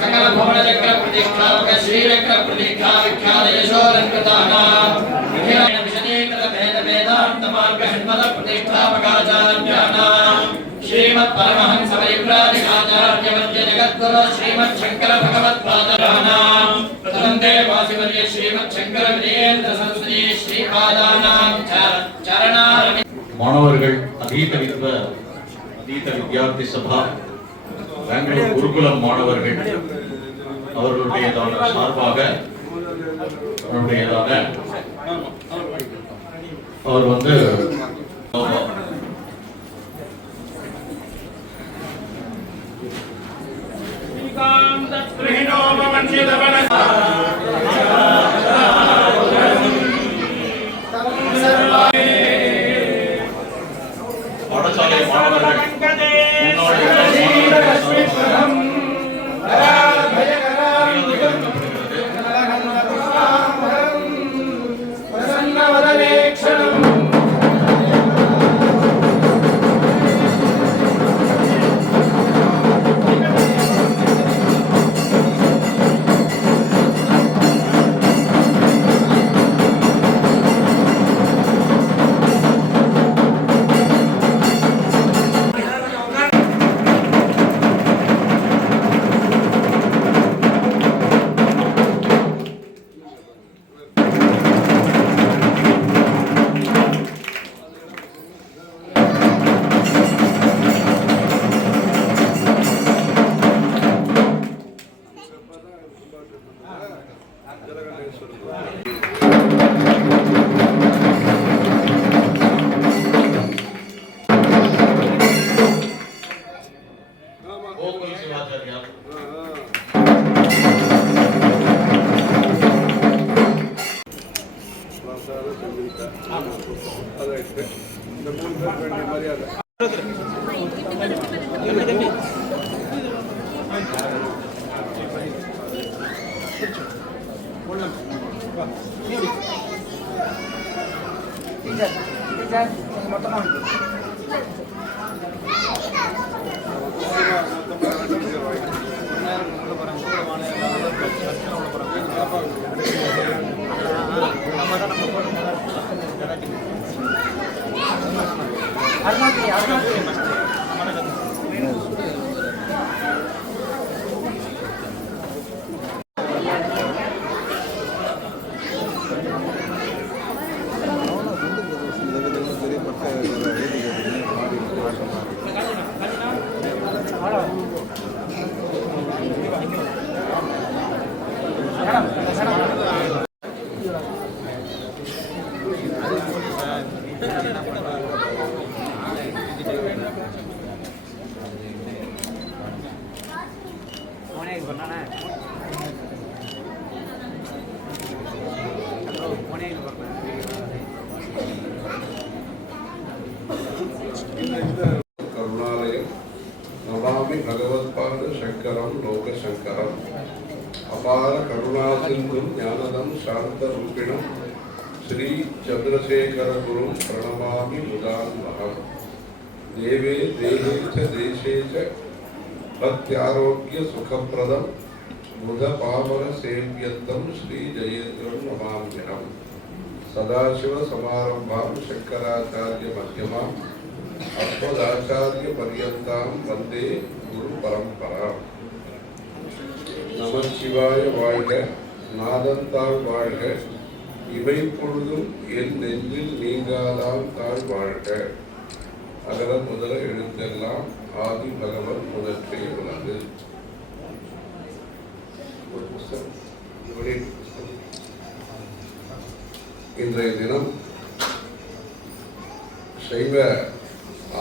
सकल भवन चक्र प्रतिष्ठापक श्रीचक्र प्रतिष्ठा विख्यात यशोरंकृतानां विशदीकृत भेद वेदांत मार्ग हन्मद प्रतिष्ठापकाचार्याणां श्रीमत् परमहंस परिव्राजकाचार्य मध्य जगद्गुरु श्रीमत् शंकर भगवत्पादानां प्रथमते वासिवर्य श्रीमत् शंकर वीरेंद्र सरस्वती श्रीपादानां चरणारविंद மாணவர்கள் அதீத வித்யார்த்தி சபா பெங்களூர் குருகுலம் மாணவர்கள் அவர்களுடையதான சார்பாக அவர் வந்து பாடசாலை மாணவர்கள் नमामि भगवत्पाद शंकरं लोक शंकरं अपार करुणा सिंधु ज्ञानदं शांत रूपिणं श्री चंद्रशेखर गुरु प्रणमामि मुदान्वहम् देवे देहे च देशे च भक्त्यारोग्य सुखप्रदं बुध पावन सेव्यन्तं श्री जयेन्द्रं नमाम्यहम् सदाशिव समारंभां शंकराचार्य मध्यमाम् अस्मदाचार्य पर्यन्तां वन्दे गुरु परंपरा நம சிவாய வாழ்க நாதந்தாள் வாழ்க இவை பொழுதும் என் நெஞ்சில் நீங்காதான் தாழ் வாழ்க அகர முதல எழுத்தெல்லாம் ஆதி பகவன் முதற்றே உலகு. இன்றைய தினம் சைவ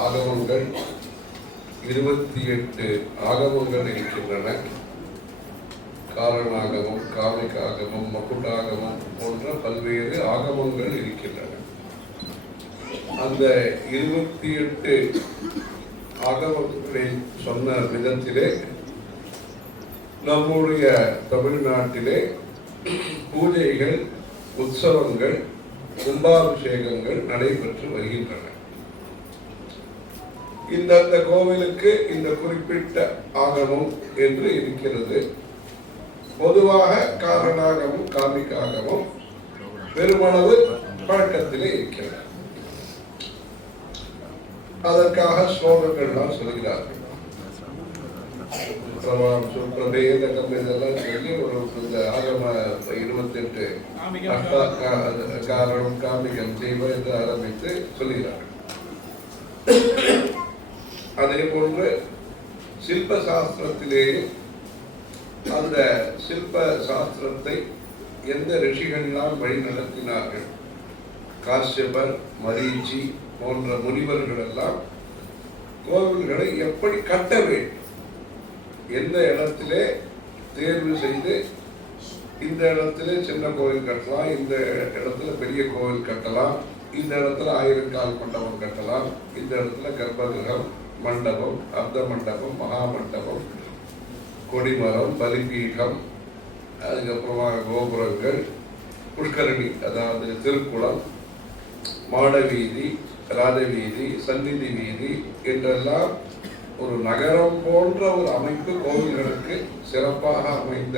ஆகமங்கள் 28 ஆகமங்கள் இருக்கின்றன. காரணாகமம், காமிகாகமம், மகுடாகமம் போன்ற பல்வேறு ஆகமங்கள் இருக்கின்றன. அந்த 28 ஆகமங்களை சொன்ன விதத்திலே நம்முடைய தமிழ்நாட்டிலே பூஜைகள், உற்சவங்கள், கும்பாபிஷேகங்கள் நடைபெற்று வருகின்றன. இந்த கோவிலுக்கு இந்த குறிப்பிட்ட ஆகமம் என்று இருக்கிறது. பொதுவாக காரணாகமம், காமிகாகமம் பெருமளவு பழக்கத்திலே இருக்கிறது. அதற்காக ஸ்லோகங்கள்லாம் சொல்கிறார்கள். பிரபேதகம் இதெல்லாம் சொல்லி இந்த ஆகம 28 காரணம், காமிகம் செய்வ என்று ஆரம்பித்து சொல்கிறார்கள். அதே போன்று சில்ப சாஸ்திரத்திலேயே அந்த சில்ப சாஸ்திரத்தை எந்த ரிஷிகள்லாம் வழி நடத்தினார்கள், காஷ்யபர், மரீச்சி போன்ற முனிவர்கள் எல்லாம் கோவில்களை எப்படி கட்ட வேண்டும், எந்த இடத்திலே தேர்வு செய்து இந்த இடத்துல சின்ன கோவில் கட்டலாம், இந்த இடத்துல பெரிய கோவில் கட்டலாம், இந்த இடத்துல 1000 கால் மண்டபம் கட்டலாம், இந்த இடத்துல கர்ப்பகிரகம், மண்டபம், அர்த்த மண்டபம், மகா மண்டபம், கொடிமரம், பலிபீடம், அதுக்கப்புறமா கோபுரங்கள், புஷ்கரணி அதாவது திருக்குளம், மாடவீதி, ராஜவீதி, சந்நிதி வீதி என்றெல்லாம் ஒரு நகரம் போன்ற ஒரு அமைப்பு கோவில்களுக்கு சிறப்பாக அமைந்த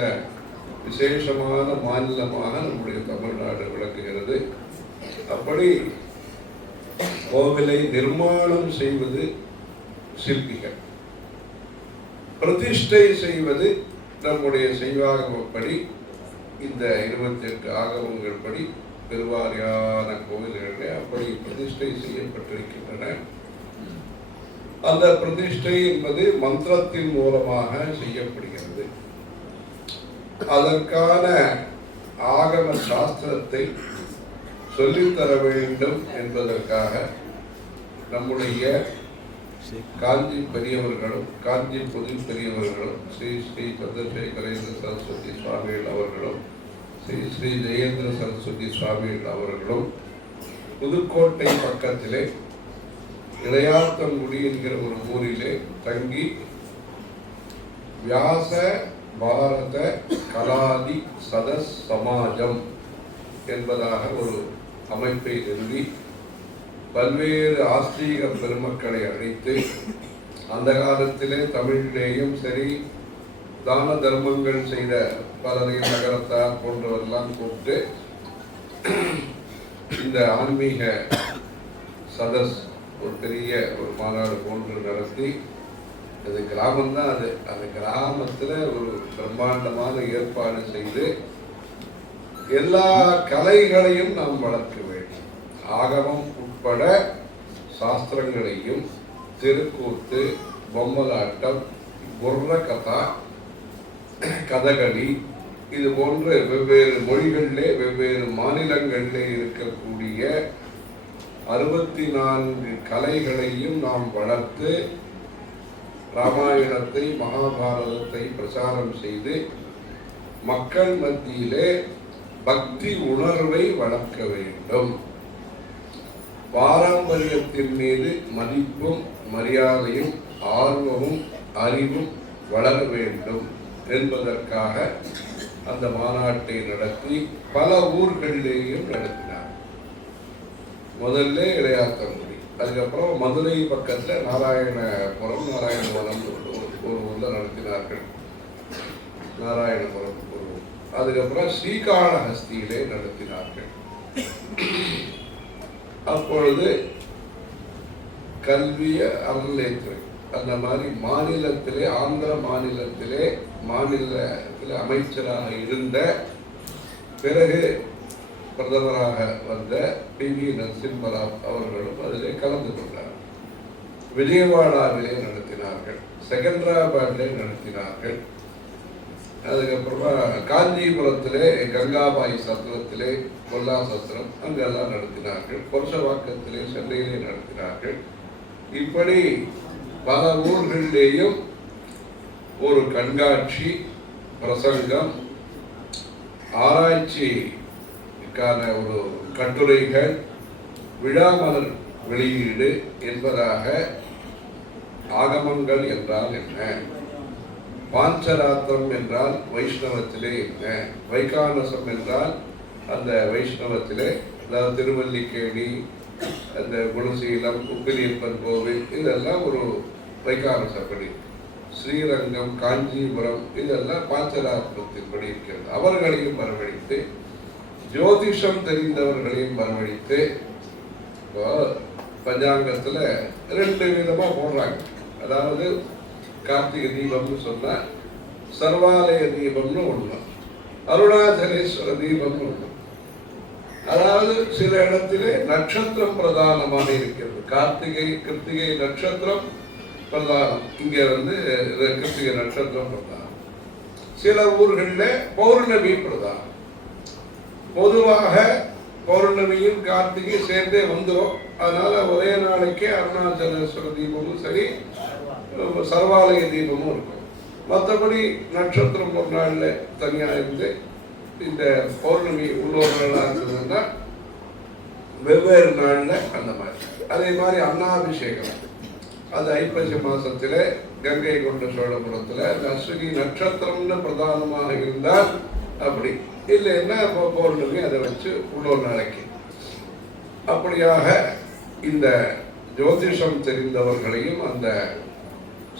விசேஷமான மாநிலமாக நம்முடைய தமிழ்நாடு விளக்குகிறது. அப்படி கோவிலை நிர்மாணம் செய்வது சிற்பிகள், பிரதிஷ்டை செய்வது நம்முடைய செய்வாகமப்படி, இந்த 28 ஆகமங்கள் படி பெருவாரியான கோவில்களிலே அப்படி பிரதிஷ்டை செய்யப்பட்டிருக்கின்றன. அந்த பிரதிஷ்டை என்பது மந்திரத்தின் மூலமாக செய்யப்படுகிறது. அதற்கான ஆகம சாஸ்திரத்தை சொல்லித்தர வேண்டும் என்பதற்காக நம்முடைய காஞ்சி பெரியவர்களும், காஞ்சி பொது பெரியவர்களும், ஸ்ரீ ஸ்ரீ சந்திரசேகரேந்திர சரஸ்வதி சுவாமிகள் அவர்களும், ஸ்ரீ ஸ்ரீ ஜெயேந்திர சரஸ்வதி சுவாமிகள் அவர்களும் புதுக்கோட்டை பக்கத்திலே இளையாத்தங்குடி என்கிற ஒரு ஊரிலே தங்கி வியாச பாரத கலாதி சதஸ் சமாஜம் என்பதாக ஒரு அமைப்பை நிறுவி பல்வேறு ஆஸ்திக பெருமக்களை அழைத்து, அந்த காலத்திலே தமிழிலேயும் சரி தான தர்மங்கள் செய்த பலரையும் நகரத்தார் போன்றவரெல்லாம் கூப்பிட்டு இந்த ஆன்மீக சதஸ் ஒரு பெரிய ஒரு மாநாடு போன்று நடத்தி, அது கிராமம்தான், அந்த கிராமத்தில் ஒரு பிரம்மாண்டமான ஏற்பாடு செய்து எல்லா கலைகளையும் நாம் வளர்க்க வேண்டும். ஆகமம் உட்பட சாஸ்திரங்களையும், தெருக்கூத்து, பொம்மலாட்டம், புர்ர கதா, கதகளி, இது போன்ற வெவ்வேறு மொழிகளிலே வெவ்வேறு மாநிலங்களிலே இருக்கக்கூடிய 64 கலைகளையும் நாம் வளர்த்து ராமாயணத்தை, மகாபாரதத்தை பிரசாரம் செய்து மக்கள் மத்தியிலே பக்தி உணர்வை வளர்க்க வேண்டும். பாரம்பரியத்தின் மீது மதிப்பும் மரியாதையும் ஆர்வமும் அறிவும் வளர வேண்டும் என்பதற்காக அந்த மாநாட்டை நடத்தி பல ஊர்களிலேயும் நடத்தினார். முதல்ல இளையாத்தங்குடி, அதுக்கப்புறம் மதுரை பக்கத்தில் நாராயணபுரம், நாராயணவனம் ஒரு ஊரில் நடத்தினார்கள். நாராயணபுரம் ஒரு ஊர். அதுக்கப்புறம் ஸ்ரீகாளஹஸ்தியிலே நடத்தினார்கள். அப்பொழுது கல்விய அறநிலையத்துறை அந்த மாதிரி மாநிலத்திலே, ஆந்திர மாநிலத்திலே அமைச்சராக இருந்த, பிறகு பிரதமராக வந்த PV நரசிம்மராவ் அவர்களும் அதிலே கலந்து கொண்டார். விஜயவாடாவிலே நடத்தினார்கள், செகந்திராபாத்திலே நடத்தினார்கள். அதுக்கப்புறமா காஞ்சிபுரத்திலே கங்காபாய் சத்திரத்திலே, கொல்லா சத்திரம் அங்கெல்லாம் நடத்தினார்கள். புருஷவாக்கத்திலே, சென்னையிலே நடத்தினார்கள். இப்படி பல ஊர்களிலேயும் ஒரு கண்காட்சி, பிரசங்கம், ஆராய்ச்சிக்கான ஒரு கட்டுரைகள், விழாமலர் வெளியீடு என்பதாக ஆகமங்கள் என்றால் என்ன, பாஞ்சராத்திரம் என்றால் வைஷ்ணவத்திலே என்ன, வைகானசம் என்றால் அந்த வைஷ்ணவத்திலே, அதாவது திருவல்லிக்கேணி, அந்த குணசீலம், உப்பிலியப்பன் கோவில், இதெல்லாம் ஒரு வைகானசப்படி. ஸ்ரீரங்கம், காஞ்சிபுரம், இதெல்லாம் பாஞ்சராத்திரத்தின்படி இருக்கிறது. அவர்களையும் வரவழைத்து, ஜோதிஷம் தெரிந்தவர்களையும் வரவழைத்து, பஞ்சாங்கத்துல 2 விதமா போடுறாங்க. அதாவது கார்த்திகை தீபம்னு சொன்னா சர்வாலய தீபம்னு ஒண்ணு, அருணாச்சலேஸ்வர தீபம்னு ஒண்ணு. அதாவது சில இடத்திலே நட்சத்திரம் பிரதானமாக இருக்கிறது. கிருத்திகை நட்சத்திரம் பிரதானம், இங்க கிருத்திகை நட்சத்திரம் பிரதானம். சில ஊர்களில் பௌர்ணமி பிரதானம். பொதுவாக பௌர்ணமியும் கார்த்திகை சேர்ந்தே வந்துடும். அதனால ஒரே நாளைக்கே அருணாச்சலேஸ்வர தீபமும் சரி, சர்வாலய தீபமும் இருக்கும். மற்றபடி நட்சத்திரம் ஒரு நாள்ல தனியா இருந்து இந்த பௌர்ணமி உள்ளூர் நாளாக இருந்ததுன்னா வெவ்வேறு நாள்ல அந்த மாதிரி. அதே மாதிரி அன்னாபிஷேகம், அது ஐப்பசி மாசத்துல கங்கை கொண்ட சோழபுரத்துல அஸ்வினி நட்சத்திரம்னு பிரதானமாக இருந்தால் அப்படி, இல்லைன்னா பௌர்ணமி அதை வச்சு உள்ளூர் நாளைக்கு. அப்படியாக இந்த ஜோதிஷம் தெரிந்தவர்களையும் அந்த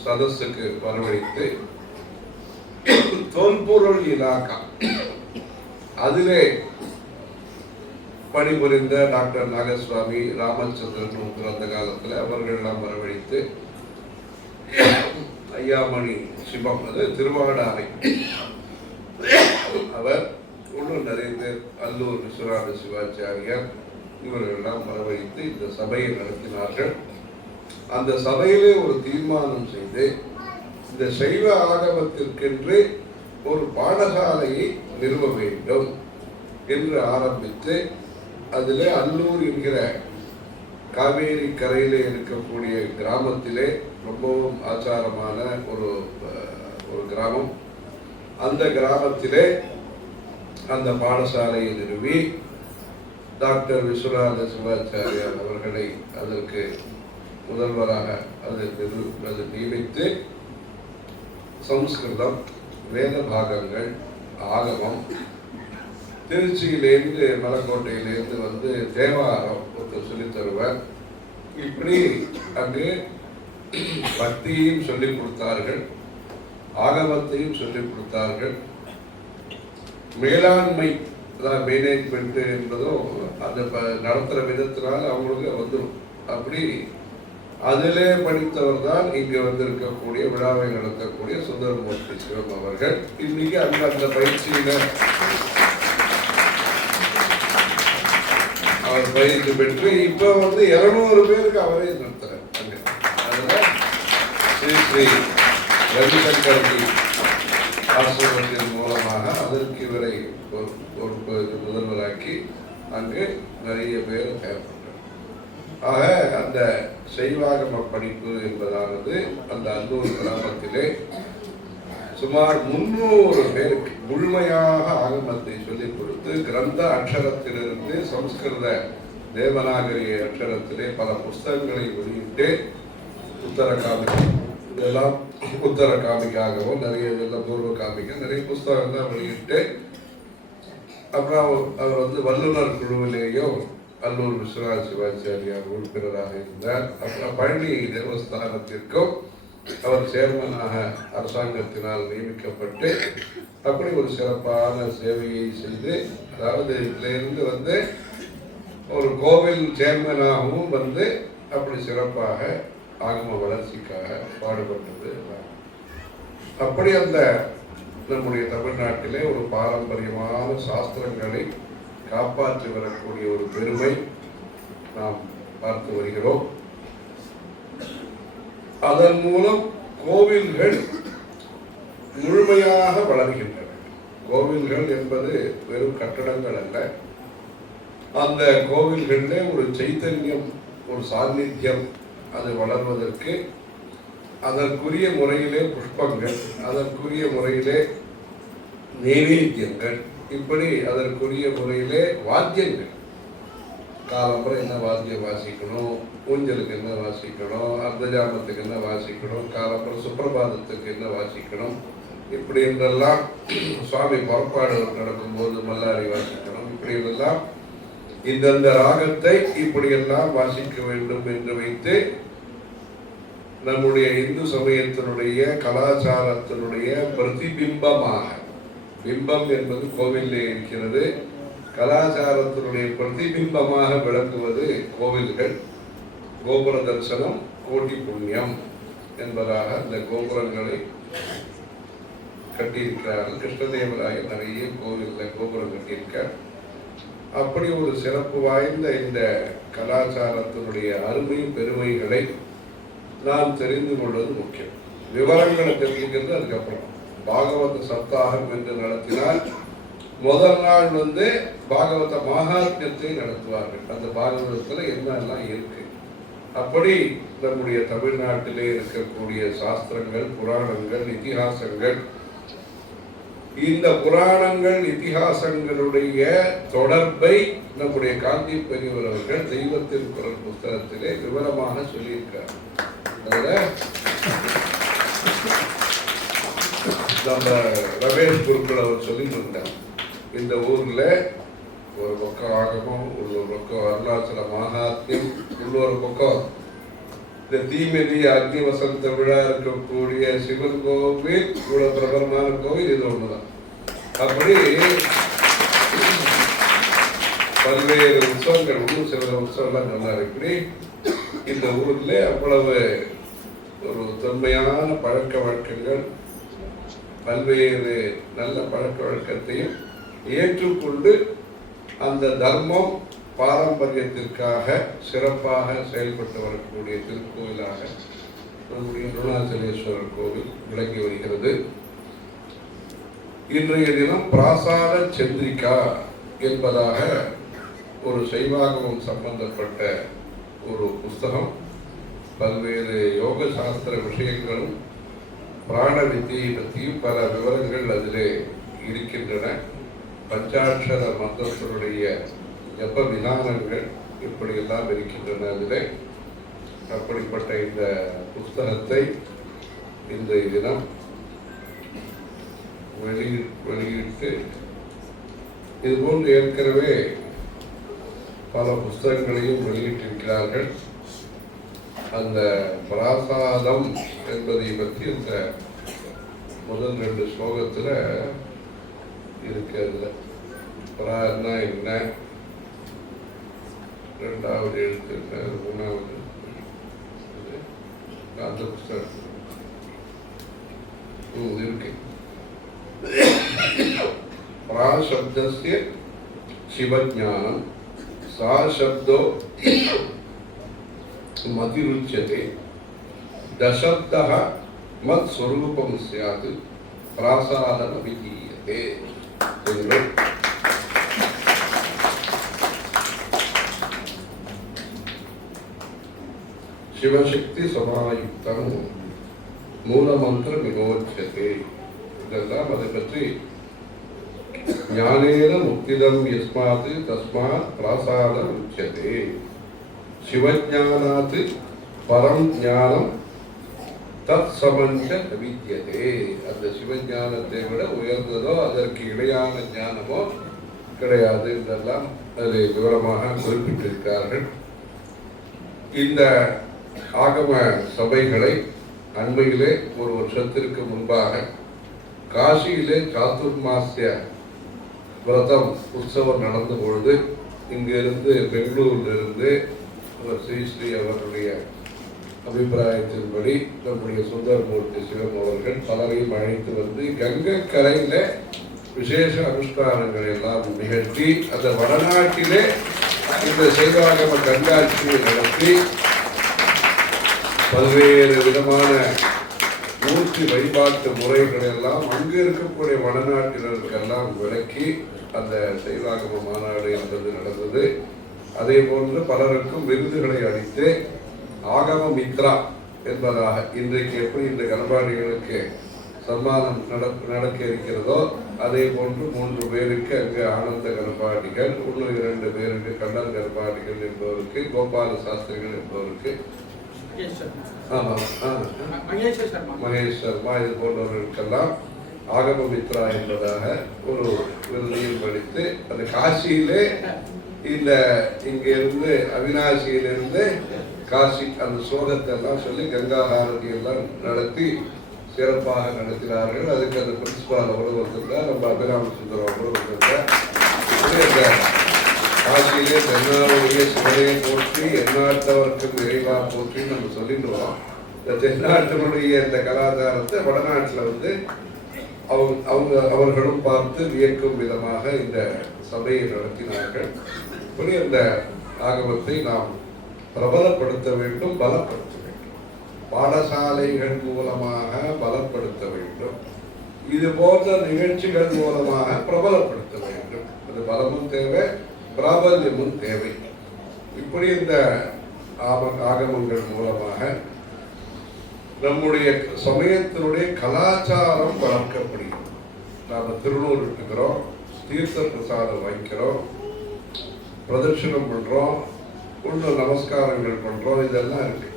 சதஸுக்கு வரவழைத்து, தொல்பொருள் இலாக்கா அதிலே பணிபுரிந்த டாக்டர் நாகசுவாமி, ராமச்சந்திரன் பிறந்த காலத்தில் அவர்களெல்லாம் வரவழைத்து, ஐயாமணி சிவம், அது திருவாடாரை, அவர் இன்னும் நிறைய பேர், அல்லூர் விஸ்வநாத சிவாச்சாரியார், இவர்களெல்லாம் வரவழைத்து இந்த சபையை நடத்தினார்கள். அந்த சபையிலே ஒரு தீர்மானம் செய்து, இந்த சைவ ஆகமத்திற்கென்று ஒரு பாடசாலையை நிறுவ வேண்டும் என்று ஆரம்பித்து, அதில் அல்லூர் என்கிற காவேரி கரையிலே இருக்கக்கூடிய கிராமத்திலே ரொம்பவும் ஆச்சாரமான ஒரு கிராமம். அந்த கிராமத்திலே அந்த பாடசாலையை நிறுவி டாக்டர் விஸ்வநாத சிவாச்சாரியார் அவர்களை அதற்கு முதல்வராக அது நியமித்து, சம்ஸ்கிருதம், வேத பாகங்கள், ஆகமம், திருச்சியிலேருந்து மலக்கோட்டையிலேருந்து தேவாரம் ஒருத்தர் சொல்லித் தருவார். இப்படி அங்கு பக்தியையும் சொல்லிக் கொடுத்தார்கள், ஆகமத்தையும் சொல்லிக் கொடுத்தார்கள். மேலாண்மை, அதாவது மேனேஜ்மெண்ட் என்பதும் அந்த நடத்துகிற விதத்தினால் அவங்களுக்கு வந்துடும். அப்படி அதிலே படித்தவர் தான் இங்கு வந்திருக்கக்கூடிய விழாவை நடத்தக்கூடிய சுந்தரமூர்த்தி சிவம் அவர்கள். இன்னைக்கு அந்த பயிற்சியில அவர் பயிற்சி பெற்று இப்ப 200 பேருக்கு அவரே நடத்துறார். அதுல ஸ்ரீ ஸ்ரீ ரவிசங்கர்ஜி ஆசிரமத்தின் மூலமாக அதற்கு இவரை ஒரு முதல்வராக்கி அங்கு நிறைய பேர் தேவைப்பட்டார். ஆக அந்த சைவாகம படிப்பு என்பதானது அந்த அல்லூர் கிராமத்திலே சுமார் 300 பேருக்கு முழுமையாக ஆகமத்தை சொல்லிக் கொடுத்து, கிரந்த அக்ஷரத்திலிருந்து சம்ஸ்கிருத தேவநாகரி அக்ஷரத்திலே பல புஸ்தகங்களை வெளியிட்டு, இதெல்லாம் உத்தர காமிக்காகவும் நிறைய பூர்வ காமிக்க நிறைய புஸ்தகங்கள் வெளியிட்டு, அப்புறம் அவர் வல்லுநர் குழுவிலேயும் அல்லூர் விஸ்வநாத சிவாச்சாரியார் உறுப்பினராக இருந்தார். அப்புறம் பழனி தேவஸ்தானத்திற்கும் அவர் சேர்மனாக அரசாங்கத்தினால் நியமிக்கப்பட்டு அப்படி ஒரு சிறப்பான சேவையை செய்து, அதாவது இதிலிருந்து ஒரு கோவில் சேர்மனாகவும் அப்படி சிறப்பாக ஆகம வளர்ச்சிக்காக பாடுபட்டது. அப்படி அந்த நம்முடைய தமிழ்நாட்டிலே ஒரு பாரம்பரியமான சாஸ்திரங்களை காப்பாற்றி வரக்கூடிய ஒரு பெருமை நாம் பார்த்து வருகிறோம். அதன் மூலம் கோவில்கள் முழுமையாக வளர்கின்றன. கோவில்கள் என்பது வெறும் கட்டடங்கள் அல்ல. அந்த கோவில்களிலே ஒரு சைத்தன்யம், ஒரு சாநித்தியம் அது வளர்வதற்கு அதற்குரிய முறையிலே புஷ்பங்கள், அதற்குரிய முறையிலே நைவேத்தியங்கள், இப்படி அதற்குரிய முறையிலே வாத்தியங்கள், காலம்பரம் என்ன வாத்தியம் வாசிக்கணும், ஊஞ்சலுக்கு என்ன வாசிக்கணும், அர்த்தஜாமத்துக்கு என்ன வாசிக்கணும், காலம்பரம் சுப்பிரபாதத்துக்கு என்ன வாசிக்கணும், இப்படி என்றெல்லாம் சுவாமி புறப்பாடு நடக்கும்போது மல்லாரி வாசிக்கணும், இப்படி எல்லாம் இந்தந்த ராகத்தை இப்படியெல்லாம் வாசிக்க வேண்டும் என்று வைத்து நம்முடைய இந்து சமயத்தினுடைய கலாச்சாரத்தினுடைய பிரதிபிம்பமாக, பிம்பம் என்பது கோவிலே இருக்கிறது, கலாச்சாரத்தினுடைய பிரதிபிம்பமாக விளக்குவது கோவில்கள். கோபுர தரிசனம் கோடி புண்ணியம் என்பதாக அந்த கோபுரங்களை கட்டியிருக்கிறார்கள். கிருஷ்ணதேவராயர் நிறைய கோவிலில் கோபுரம் கட்டியிருக்கார். அப்படி ஒரு சிறப்பு வாய்ந்த இந்த கலாச்சாரத்தினுடைய அருமை பெருமைகளை நாம் தெரிந்து கொள்வது முக்கியம். விவரங்களை தெரிஞ்சுக்கிறது அதுக்கப்புறம். பாகவத சப்தாகம் என்று நடத்தினால் முதல் நாள் பாகவத மகாத்மியத்தை நடத்துவார்கள். அந்த பாகவதத்தில் என்னெல்லாம் இருக்கு, அப்படி நம்முடைய தமிழ்நாட்டிலே இருக்கக்கூடிய சாஸ்திரங்கள், புராணங்கள், இதிகாசங்கள், இந்த புராணங்கள் இதிகாசங்களுடைய தொடர்பை நம்முடைய காந்தி பெரியவர் அவர்கள் தெய்வத்தின் குரல் புத்தகத்திலே விவரமாக சொல்லியிருக்கார். நம்ம ரமேஷ் குருக்கள் அவர் சொல்லிட்டு இருந்தார், இந்த ஊர்ல ஒரு பக்கம் ஆகமம், ஒரு பக்கம் அருணாச்சல மகாத்மியம், இன்னொரு பக்கம் இந்த தீமிதி அக்னி வசந்த விழா இருக்கக்கூடிய சிவன் கோவில், இவ்வளவு பிரபலமான கோவில் இது ஒண்ணுதான். அப்படி பல்வேறு உற்சவங்கள், இன்னும் சில உற்சவம்லாம் நல்லா இருக்கு. இந்த ஊர்ல அவ்வளவு ஒரு தொன்மையான பழக்க வழக்கங்கள், பல்வேறு நல்ல பழக்க வழக்கத்தையும் ஏற்றுக்கொண்டு அந்த தர்மம் பாரம்பரியத்திற்காக சிறப்பாக செயல்பட்டு வரக்கூடிய திருக்கோயிலாக நம்முடைய அருணாச்சலேஸ்வரர் கோவில் விளங்கி வருகிறது. இன்றைய தினம் பிராசாத சந்திரிகா என்பதாக ஒரு சைவாகமம் சம்பந்தப்பட்ட ஒரு புஸ்தகம், பல்வேறு யோக சாஸ்திர விஷயங்களும் பிராண வித்தியை பற்றியும் பல விவரங்கள் அதிலே இருக்கின்றன. பஞ்சாட்சர மந்திரத்தினுடைய ஜப விதானங்கள் இப்படியெல்லாம் இருக்கின்றன அதில். அப்படிப்பட்ட இந்த புஸ்தகத்தை இன்றைய தினம் வெளியிட்டு, இதுபோன்று ஏற்கனவே பல புஸ்தகங்களையும் வெளியிட்டிருக்கிறார்கள். அந்த பிராசாதம் என்பதை பற்றி இந்த முதல் 2 ஸ்லோகத்தில் இருக்கிறது. பிரார்னா என்ன, 2வது எழுத்து என்ன, 3வது அந்த புஸ்தகம் இருக்கு. பிராசப்தஸ்ய சிவஞானம், சா சப்தோ மதிருச்யதே, தசப்தः மத் ஸ்வரூபம் ஸ்யாத், பிராசாதம் அபிதீயதே என்று சிவசக்தி சமாயுக்தம் மூலமந்திர விமோச்சதே. இதெல்லாம் அதை பற்றி ஞானேன முக்திதம் யஸ்மாத் தஸ்மாத் பிராசாதம் உச்சதே, சிவஞானாத் பரம் ஞானம் தத் சமஞ்ச வித்யதே. அந்த சிவஞானத்தை விட உயர்ந்ததோ அதற்கு இணையான ஞானமோ கிடையாது என்றெல்லாம் அதை விவரமாக குறிப்பிட்டிருக்கிறார்கள். இந்த ஆகம சபைகளை அண்மையிலே ஒரு வருஷத்திற்கு முன்பாக காசியிலே சாதுர்மாசிய விரதம் உற்சவம் நடந்த பொழுது இங்கிருந்து பெங்களூரிலிருந்து ஸ்ரீ அவருடைய அபிப்பிராயத்தின்படி நம்முடைய சுந்தரமூர்த்தி சிவம் அவர்கள் பலரையும் அழைத்து வந்து கங்கை கரையில விசேஷ அனுஷ்டானங்கள் எல்லாம் நிகழ்த்தி அந்த வடநாட்டிலே இந்த சைவாகம கண்காட்சியை நடத்தி பல்வேறு விதமான மூர்த்தி வழிபாட்டு முறைகள் எல்லாம் அங்கு இருக்கக்கூடிய வடநாட்டினருக்கெல்லாம் விளக்கி அந்த சைவாகம மாநாடு என்பது நடந்தது. அதே போன்று பலருக்கும் விருதுகளை அளித்து ஆகம மித்ரா என்பதாக இன்றைக்கு எப்படி இந்த கர்ப்பாணிகளுக்கு சன்மானம் நடக்க இருக்கிறதோ அதே போன்று 3 பேருக்கு அங்கு ஆனந்த கருப்பாடிகள், இன்னும் 2 பேருக்கு கண்ணன் கருப்பாடிகள் என்பவருக்கு, கோபால சாஸ்திரிகள் என்பவருக்கு, மகேஷ் சர்மா இது போன்றவர்களுக்கெல்லாம் ஆகமமித்ரா என்பதாக ஒரு விருதையும் படித்து அந்த காசியிலே இங்கிருந்து அவினாசியிலிருந்து காசி அந்த ஸ்லோகத்தை எல்லாம் சொல்லி கங்கா ஆரதி எல்லாம் நடத்தி சிறப்பாக நடத்தினார்கள். அதுக்கு அந்த பிரின்சிபால் அவரும் வந்திருந்தார், நம்ம அபிராம சுந்தரம் அவரும் வந்திருந்தார். காசியிலே தென்னாவுடைய சிவனையை போற்றி எந்நாட்டவருக்கும் விரைவா போற்றின்னு நம்ம சொல்லிடுவோம். இந்த தென்னாட்டினுடைய இந்த கலாச்சாரத்தை வடநாட்டில் அவர்களும் பார்த்து வியக்கும் விதமாக இந்த சபையை நடத்தினார்கள். இப்படி அந்த ஆகமத்தை நாம் பிரபலப்படுத்த வேண்டும், பலப்படுத்த வேண்டும், பாடசாலைகள் மூலமாக பலப்படுத்த வேண்டும், இது போன்ற நிகழ்ச்சிகள் மூலமாக பிரபலப்படுத்த வேண்டும். அது பலமும் தேவை, பிராபல்யமும் தேவை. இப்படி இந்த ஆகமங்கள் மூலமாக நம்முடைய சமயத்தினுடைய கலாச்சாரம் வளர்க்கப்படுகிறது. நாம் திருநூறு இருக்கிறோம், தீர்த்த பிரசாதம் வைக்கிறோம், பிரதட்சணம் பண்றோம், இன்னும் நமஸ்காரங்கள் பண்றோம், இதெல்லாம் இருக்கு.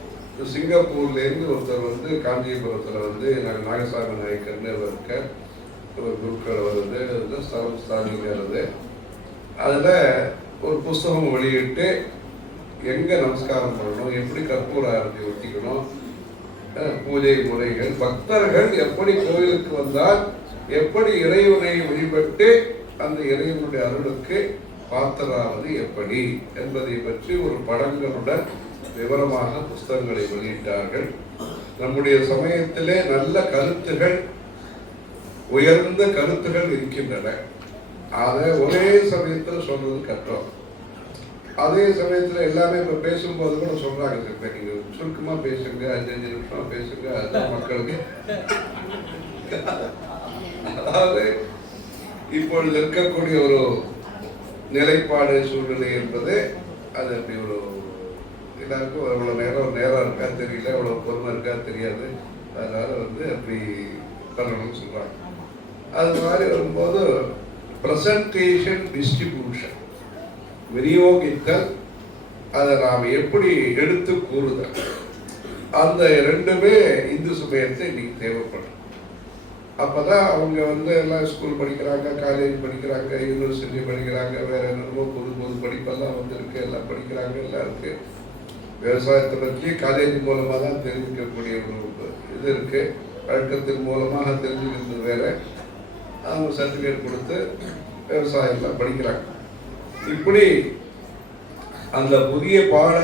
சிங்கப்பூர்லேருந்து ஒருத்தர் காஞ்சிபுரத்தில் நாகசாமி நாயக்கர்னு இருக்க ஒரு குருக்கள் வருது, ஸ்தலம் ஸ்தானிங்கிறது. அதில் ஒரு புஸ்தகம் வெளியிட்டு எங்கே நமஸ்காரம் பண்ணணும், எப்படி கற்பூர ஆரத்தி ஒட்டிக்கணும், பூஜை முறைகள், பக்தர்கள் எப்படி கோயிலுக்கு வந்தால் எப்படி இறைவனை வழிபட்டு அந்த இறைவனுடைய அருளுக்கு பாத்திராவது எப்படி என்பதை பற்றி ஒரு படங்களுடன் விவரமாக புஸ்தகங்களை வெளியிட்டார்கள். நம்முடைய சமயத்திலே நல்ல கருத்துகள், உயர்ந்த கருத்துகள் இருக்கின்றன. அதை ஒரே சமயத்தில் சொல்றது கற்றோம். அதே சமயத்தில் எல்லாமே இப்போ பேசும்போது கூட சொல்றாங்க, நீங்க சுருக்கமா பேசுங்க, 5 நிமிஷமா பேசுங்க, அதுதான் மக்களுக்கு. அதாவது இப்பொழுது இருக்கக்கூடிய ஒரு நிலைப்பாடு சூழ்நிலை என்பது அது அப்படி ஒரு எல்லாருக்கும் எவ்வளோ நேரம் இருக்கா தெரியல, எவ்வளோ பொறுமை இருக்கா தெரியாது. அதனால அப்படி பண்ணணும்னு சொல்றாங்க. அது மாதிரி வரும்போது பிரசன்டேஷன், டிஸ்ட்ரிபியூஷன், விநியோகித்தல், அதை நாம் எப்படி எடுத்து கூறுதல், அந்த 2மே இந்து சமயத்தை இன்னைக்கு தேவைப்படும். அப்போதான் அவங்க எல்லாம் ஸ்கூல் படிக்கிறாங்க, காலேஜ் படிக்கிறாங்க, யூனிவர்சிட்டி படிக்கிறாங்க, வேற என்னமோ புது படிப்பெல்லாம் இருக்கு, எல்லாம் படிக்கிறாங்க, எல்லாம் இருக்கு. விவசாயத்தை பற்றி காலேஜ் மூலமாக தான் தெரிஞ்சுக்கக்கூடிய ஒரு இது இருக்கு. பழக்கத்தின் மூலமாக தெரிஞ்சுக்கிறது வேற, அவங்க சர்டிஃபிகேட் கொடுத்து விவசாயம்லாம் படிக்கிறாங்க. இப்படி அந்த புதிய பாட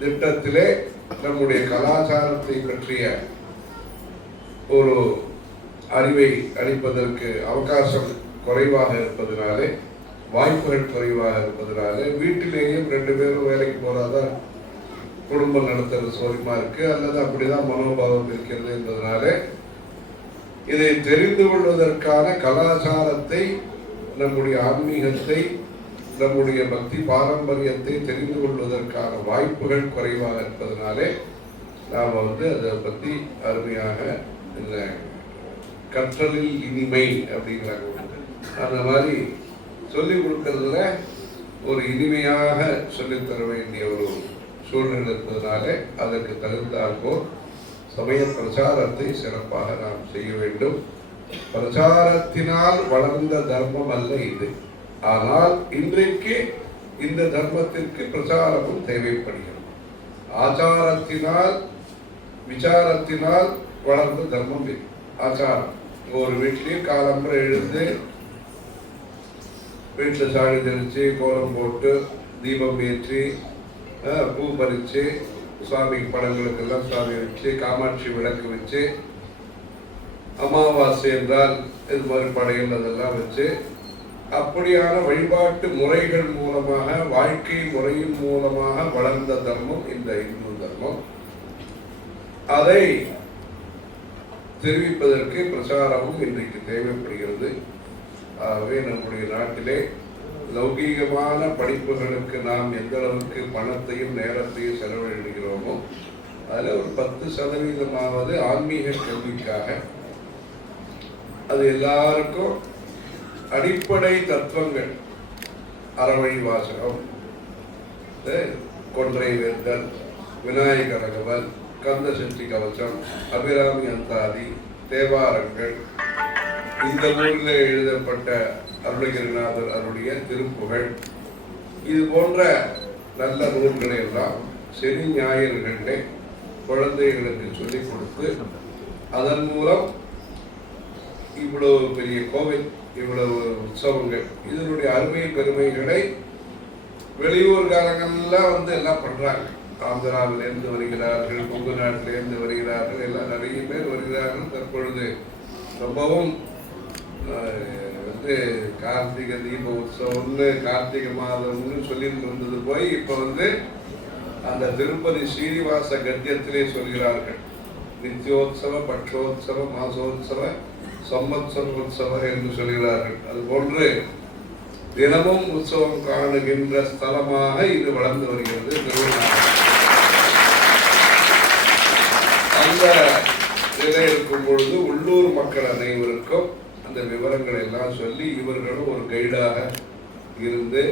திட்டத்திலே நம்முடைய கலாச்சாரத்தை பற்றிய ஒரு அறிவை அளிப்பதற்கு அவகாசம் குறைவாக இருப்பதனாலே, வாய்ப்புகள் குறைவாக இருப்பதனாலே, வீட்டிலேயும் 2 பேரும் வேலைக்கு போறாதான் குடும்பம் நடத்துறது சோரியமா இருக்கு, அல்லது அப்படிதான் மனோபாவம் இருக்கிறது என்பதனாலே இதை தெரிந்து கொள்வதற்கான கலாச்சாரத்தை, நம்முடைய ஆன்மீகத்தை, நம்முடைய பக்தி பாரம்பரியத்தை தெரிந்து கொள்வதற்கான வாய்ப்புகள் குறைவாக இருப்பதனாலே நாம் அதை பற்றி அருமையாக இந்த கற்றலில் இனிமை அப்படிங்கிறாங்க, அந்த மாதிரி சொல்லிக் கொடுக்கறதுல ஒரு இனிமையாக சொல்லித்தர வேண்டிய ஒரு சூழ்நிலை இருப்பதனாலே அதற்கு தகுந்தாற்போல் சமய பிரச்சாரத்தை சிறப்பாக நாம் செய்ய வேண்டும். பிரச்சாரத்தினால் வளர்ந்த தர்மம் அல்ல இது. ஆனால் இன்றைக்கு இந்த தர்மத்திற்கு பிரச்சாரமும் தேவைப்படுகிறது. ஆச்சாரத்தினால், விசாரத்தினால் வளர்ந்த தர்மம் இது. ஆச்சாரம், ஒரு வீட்லயும் காலம்பரை எழுந்து வீட்டில் சாணி தெளிச்சு, கோலம் போட்டு, தீபம் ஏற்றி, பூ பறித்து, சுவாமி படங்களுக்கெல்லாம் சுவாமி வச்சு, காமாட்சி விளக்கு வச்சு, அமாவாசை என்றால் இது மாதிரி படைகள் அதெல்லாம் வச்சு, அப்படியான வழிபாட்டு முறைகள் மூலமாக, வாழ்க்கை முறையின் மூலமாக வளர்ந்த தர்மம் இந்த இந்து தர்மம். அதை தெரிவிப்பதற்கு பிரச்சாரமும் இன்றைக்கு தேவைப்படுகிறது. ஆகவே நம்முடைய நாட்டிலே லௌகீகமான படிப்புகளுக்கு நாம் எந்த அளவுக்கு பணத்தையும் நேரத்தையும் செலவிடுகிறோமோ அதில் ஒரு 10% ஆன்மீக கல்விக்காக அது எல்லாருக்கும் அடிப்படை தத்துவங்கள். அறவழி வாசகம், கொன்றை வேந்தன், விநாயகர் அகவல், கந்த சஷ்டி கவசம், அபிராமி அந்தாதி, தேவாரங்கள், இந்த ஊரில் எழுதப்பட்ட அருணகிரிநாதர் அருடைய திருப்புகழ், இது போன்ற நல்ல நூல்களை எல்லாம் சனி ஞாயிறுகளிலே குழந்தைகளுக்கு சொல்லிக் கொடுத்து அதன் மூலம் இவ்வளவு பெரிய கோவில், இவ்வளவு உற்சவங்கள், இதனுடைய அருமை பெருமைகளை வெளியூர்காரங்கள்லாம் எல்லாம் பண்றாங்க. ஆந்திராவிலிருந்து வருகிறார்கள், கொங்கு நாட்டிலிருந்து வருகிறார்கள், எல்லாம் நிறைய பேர் வருகிறார்கள். தற்பொழுது ரொம்பவும் கார்த்திகை தீப உற்சவம்னு கார்த்திகை மாதம்னு சொல்லிட்டு இருந்தது போய் இப்ப அந்த திருப்பதி ஸ்ரீனிவாச கத்தியத்திலே சொல்கிறார்கள், நித்தியோத்சவ, பட்சோத்சவ, மாசோத்சவ, சம்பத்சரோத்சவ என்று சொல்கிறார்கள். அது போன்று தினமும் உற்சவம் காணுகின்ற ஸ்தலமாக இது வளர்ந்து வருகிறது திருவண்ணாமலை. அந்த நிலை இருக்கும் பொழுது உள்ளூர் மக்கள் அனைவருக்கும் அந்த விவரங்களை எல்லாம் சொல்லி இவர்களும் ஒரு கைடாக இருந்து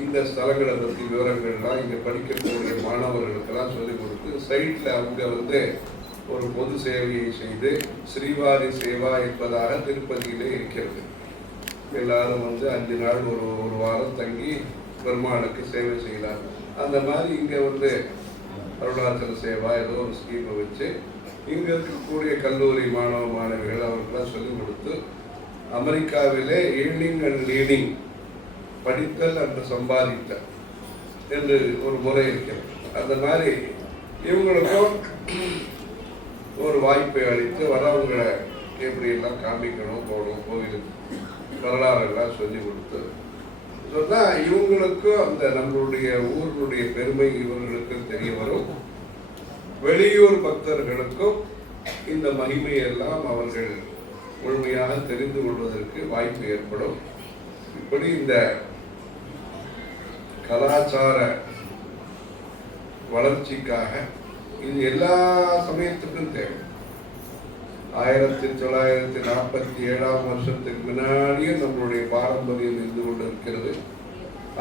இந்த ஸ்தலங்களை பற்றி விவரங்கள்லாம் இங்கே படிக்கக்கூடிய மாணவர்களுக்கெல்லாம் சொல்லிக் கொடுத்து சைட்டில் அவங்க ஒரு பொது சேவையை செய்து ஸ்ரீவாரி சேவா என்பதாக திருப்பதியிலே இருக்கிறது. எல்லாரும் 5 நாள் ஒரு வாரம் தங்கி பெருமாளுக்கு சேவை செய்யலாம். அந்த மாதிரி இங்கே அருணாச்சல சேவா ஏதோ ஒரு ஸ்கீமை வச்சு இங்கே இருக்கக்கூடிய கல்லூரி மாணவ மாணவிகள் அவருக்கெல்லாம் சொல்லிக் கொடுத்து அமெரிக்காவிலே ஏர்னிங் அண்ட் லீடிங், படித்தல் அன்று சம்பாதித்தல் என்று ஒரு முறை இருக்கிறது. அந்த மாதிரி இவங்களுக்கும் ஒரு வாய்ப்பை அளித்து வரவங்களை எப்படியெல்லாம் காமிக்கணும், போகணும், கோவிலுக்கு வரலாறெல்லாம் சொல்லி கொடுத்து சொன்னால் இவங்களுக்கும் அந்த நம்மளுடைய ஊர்களுடைய பெருமை இவர்களுக்கு தெரிய வரும். வெளியூர் பக்தர்களுக்கும் இந்த மகிமையெல்லாம் அவர்கள் முழுமையாக தெரிந்து கொள்வதற்கு வாய்ப்பு ஏற்படும். இப்படி இந்த கலாச்சார வளர்ச்சிக்காக இது எல்லா சமயத்துக்கும் தேவை. 1947 வருஷத்துக்கு முன்னாடியே நம்மளுடைய பாரம்பரியம் இருந்து கொண்டு இருக்கிறது.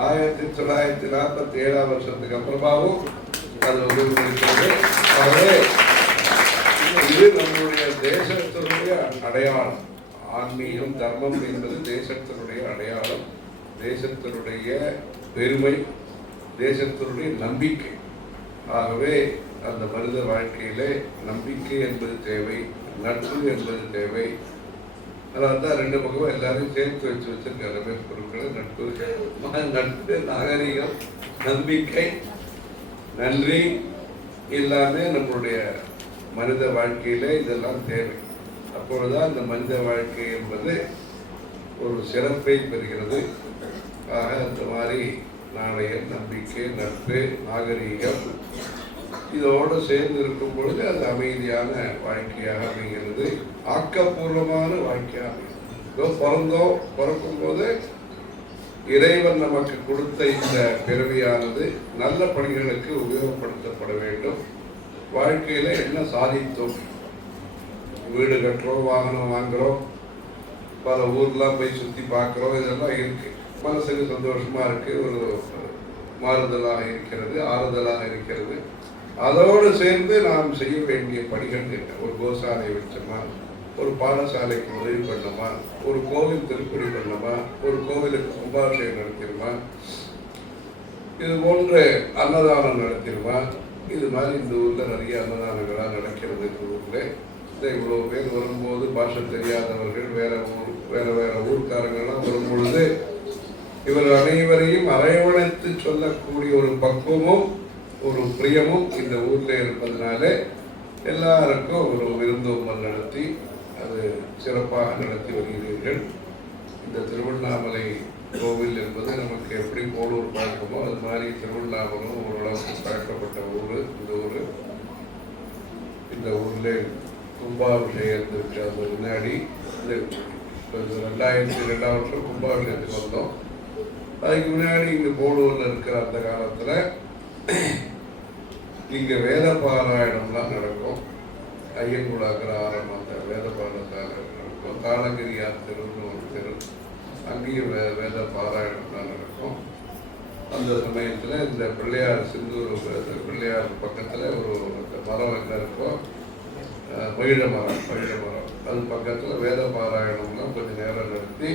1947 வருஷத்துக்கு அப்புறமாவும் அது இருக்கிறது. ஆகவே இது நம்மளுடைய தேசத்தினுடைய அடையாளம். ஆன்மீகம், தர்மம் என்பது தேசத்தினுடைய அடையாளம், தேசத்தினுடைய பெருமை, தேசத்தினுடைய நம்பிக்கை. ஆகவே அந்த மனித வாழ்க்கையிலே நம்பிக்கை என்பது தேவை, நட்பு என்பது தேவை. அதனால தான் 2 பக்கமும் எல்லாரையும் சேர்த்து வச்சிருக்காரு ரமேஷ் பொருட்களை. நட்பு, நாகரிகம், நம்பிக்கை, நன்றி எல்லாமே நம்மளுடைய மனித வாழ்க்கையிலே இதெல்லாம் தேவை. அப்பொழுதுதான் இந்த மனித வாழ்க்கை என்பது ஒரு சிறப்பை பெறுகிறது. ஆக அந்த மாதிரி நாளைய நம்பிக்கை, நட்பு, நாகரீகம் இதோடு சேர்ந்து இருக்கும் பொழுது அது அமைதியான வாழ்க்கையாக அமைகிறது, ஆக்கப்பூர்வமான வாழ்க்கையாக அமைகிறது. பிறக்கும் போது இறைவன் நமக்கு கொடுத்த இந்த பிறவியானது நல்ல பணிகளுக்கு உபயோகப்படுத்தப்பட வேண்டும். வாழ்க்கையில என்ன சாதித்தோம்? வீடு கட்டுறோம், வாகனம் வாங்குறோம், பல ஊர்லாம் போய் சுற்றி பார்க்குறோம், இதெல்லாம் இருக்கு. மனசுக்கு சந்தோஷமா இருக்கு, ஒரு மாறுதலாக இருக்கிறது, ஆறுதலாக இருக்கிறது. அதோடு சேர்ந்து நாம் செய்ய வேண்டிய பணிகள் என்ன? ஒரு கோசாலை வச்சோமா, ஒரு பாடசாலைக்கு உதவி பண்ணோமா, ஒரு கோவில் திருப்பணி பண்ணோமா, ஒரு கோவிலுக்கு கும்பாபிஷேகம் நடத்திடுமா, இது போன்ற அன்னதானம் நடத்திடுமா. இது மாதிரி இந்த ஊரில் நிறைய அன்னதானங்களாக நடக்கிறது. இந்த ஊரில் இவ்வளோ பேர் வரும்போது பாஷை தெரியாதவர்கள், வேற ஊர்க்காரங்கள்லாம் வரும்பொழுது இவர்கள் அனைவரையும் அரவணைத்து சொல்லக்கூடிய ஒரு பக்குவமும் ஒரு பிரியமும் இந்த ஊரில் இருப்பதனால எல்லாருக்கும் ஒரு விருந்தோம்பல் நடத்தி அது சிறப்பாக நடத்தி வருகிறீர்கள். இந்த திருவண்ணாமலை கோவில் என்பது நமக்கு எப்படி போலூர் பழக்கமோ அது மாதிரி திருவண்ணாமலும் ஓரளவுக்கு பழக்கப்பட்ட ஊர். இந்த ஊரில் கும்பாபிஷேகத்திற்கு அது முன்னாடி 2002 வருஷம் கும்பாபிஷேகத்துக்கு வந்தோம். அதுக்கு முன்னாடி இங்கே போலூரில் இருக்கிற அந்த காலத்தில் இங்கே வேத பாராயணம்லாம் நடக்கும். ஐயங்குள அக்ரஹாரம் அந்த வேத பாராயணம் நடக்கும். இருக்கும். தாளகிரியார் தெருன்னு ஒரு தெரு, அங்கேயும் வேத பாராயணம் தான் நடக்கும். அந்த சமயத்தில் இந்த பிள்ளையார் சிந்தூர் பிள்ளையார் பக்கத்தில் ஒரு மரம் என்ன இருக்கும், மகிழ மரம் அது பக்கத்தில் வேத பாராயணம்லாம் கொஞ்சம் நேரம் நடத்தி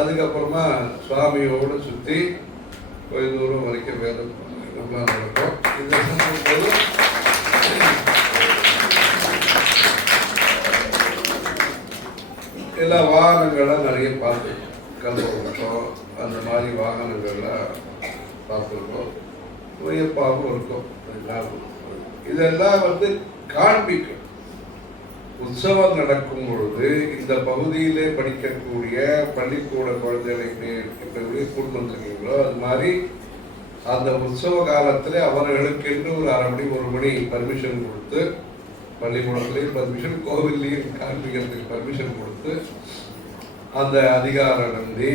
அதுக்கப்புறமா சுவாமியோடு சுற்றி கொஞ்சம் தூரம் வரைக்கும் வேதம் நடக்கும். இந்த போது எல்லா வாகனங்கள்லாம் நிறைய பார்த்துருக்கோம். கல்வம் அந்த மாதிரி வாகனங்கள்லாம் பார்த்துருக்கோம். வியப்பாகவும் இருக்கும். இதெல்லாம் காண்பிக்கும். உற்சவம் நடக்கும் பொழுது இந்த பகுதியிலே படிக்கக்கூடிய பள்ளிக்கூட குழந்தைகளுக்கு எப்படி கூட்டு வந்துருக்கீங்களோ அது மாதிரி அந்த உற்சவ காலத்தில் அவர்களுக்கென்று ஒரு 1/2 மணி 1 மணி பர்மிஷன் கொடுத்து, பள்ளிக்கூடத்துலேயும் பர்மிஷன், கோவில்லையும் காண்பிக்கிறதுக்கு பர்மிஷன் கொடுத்து அந்த அதிகாரம் நம்பி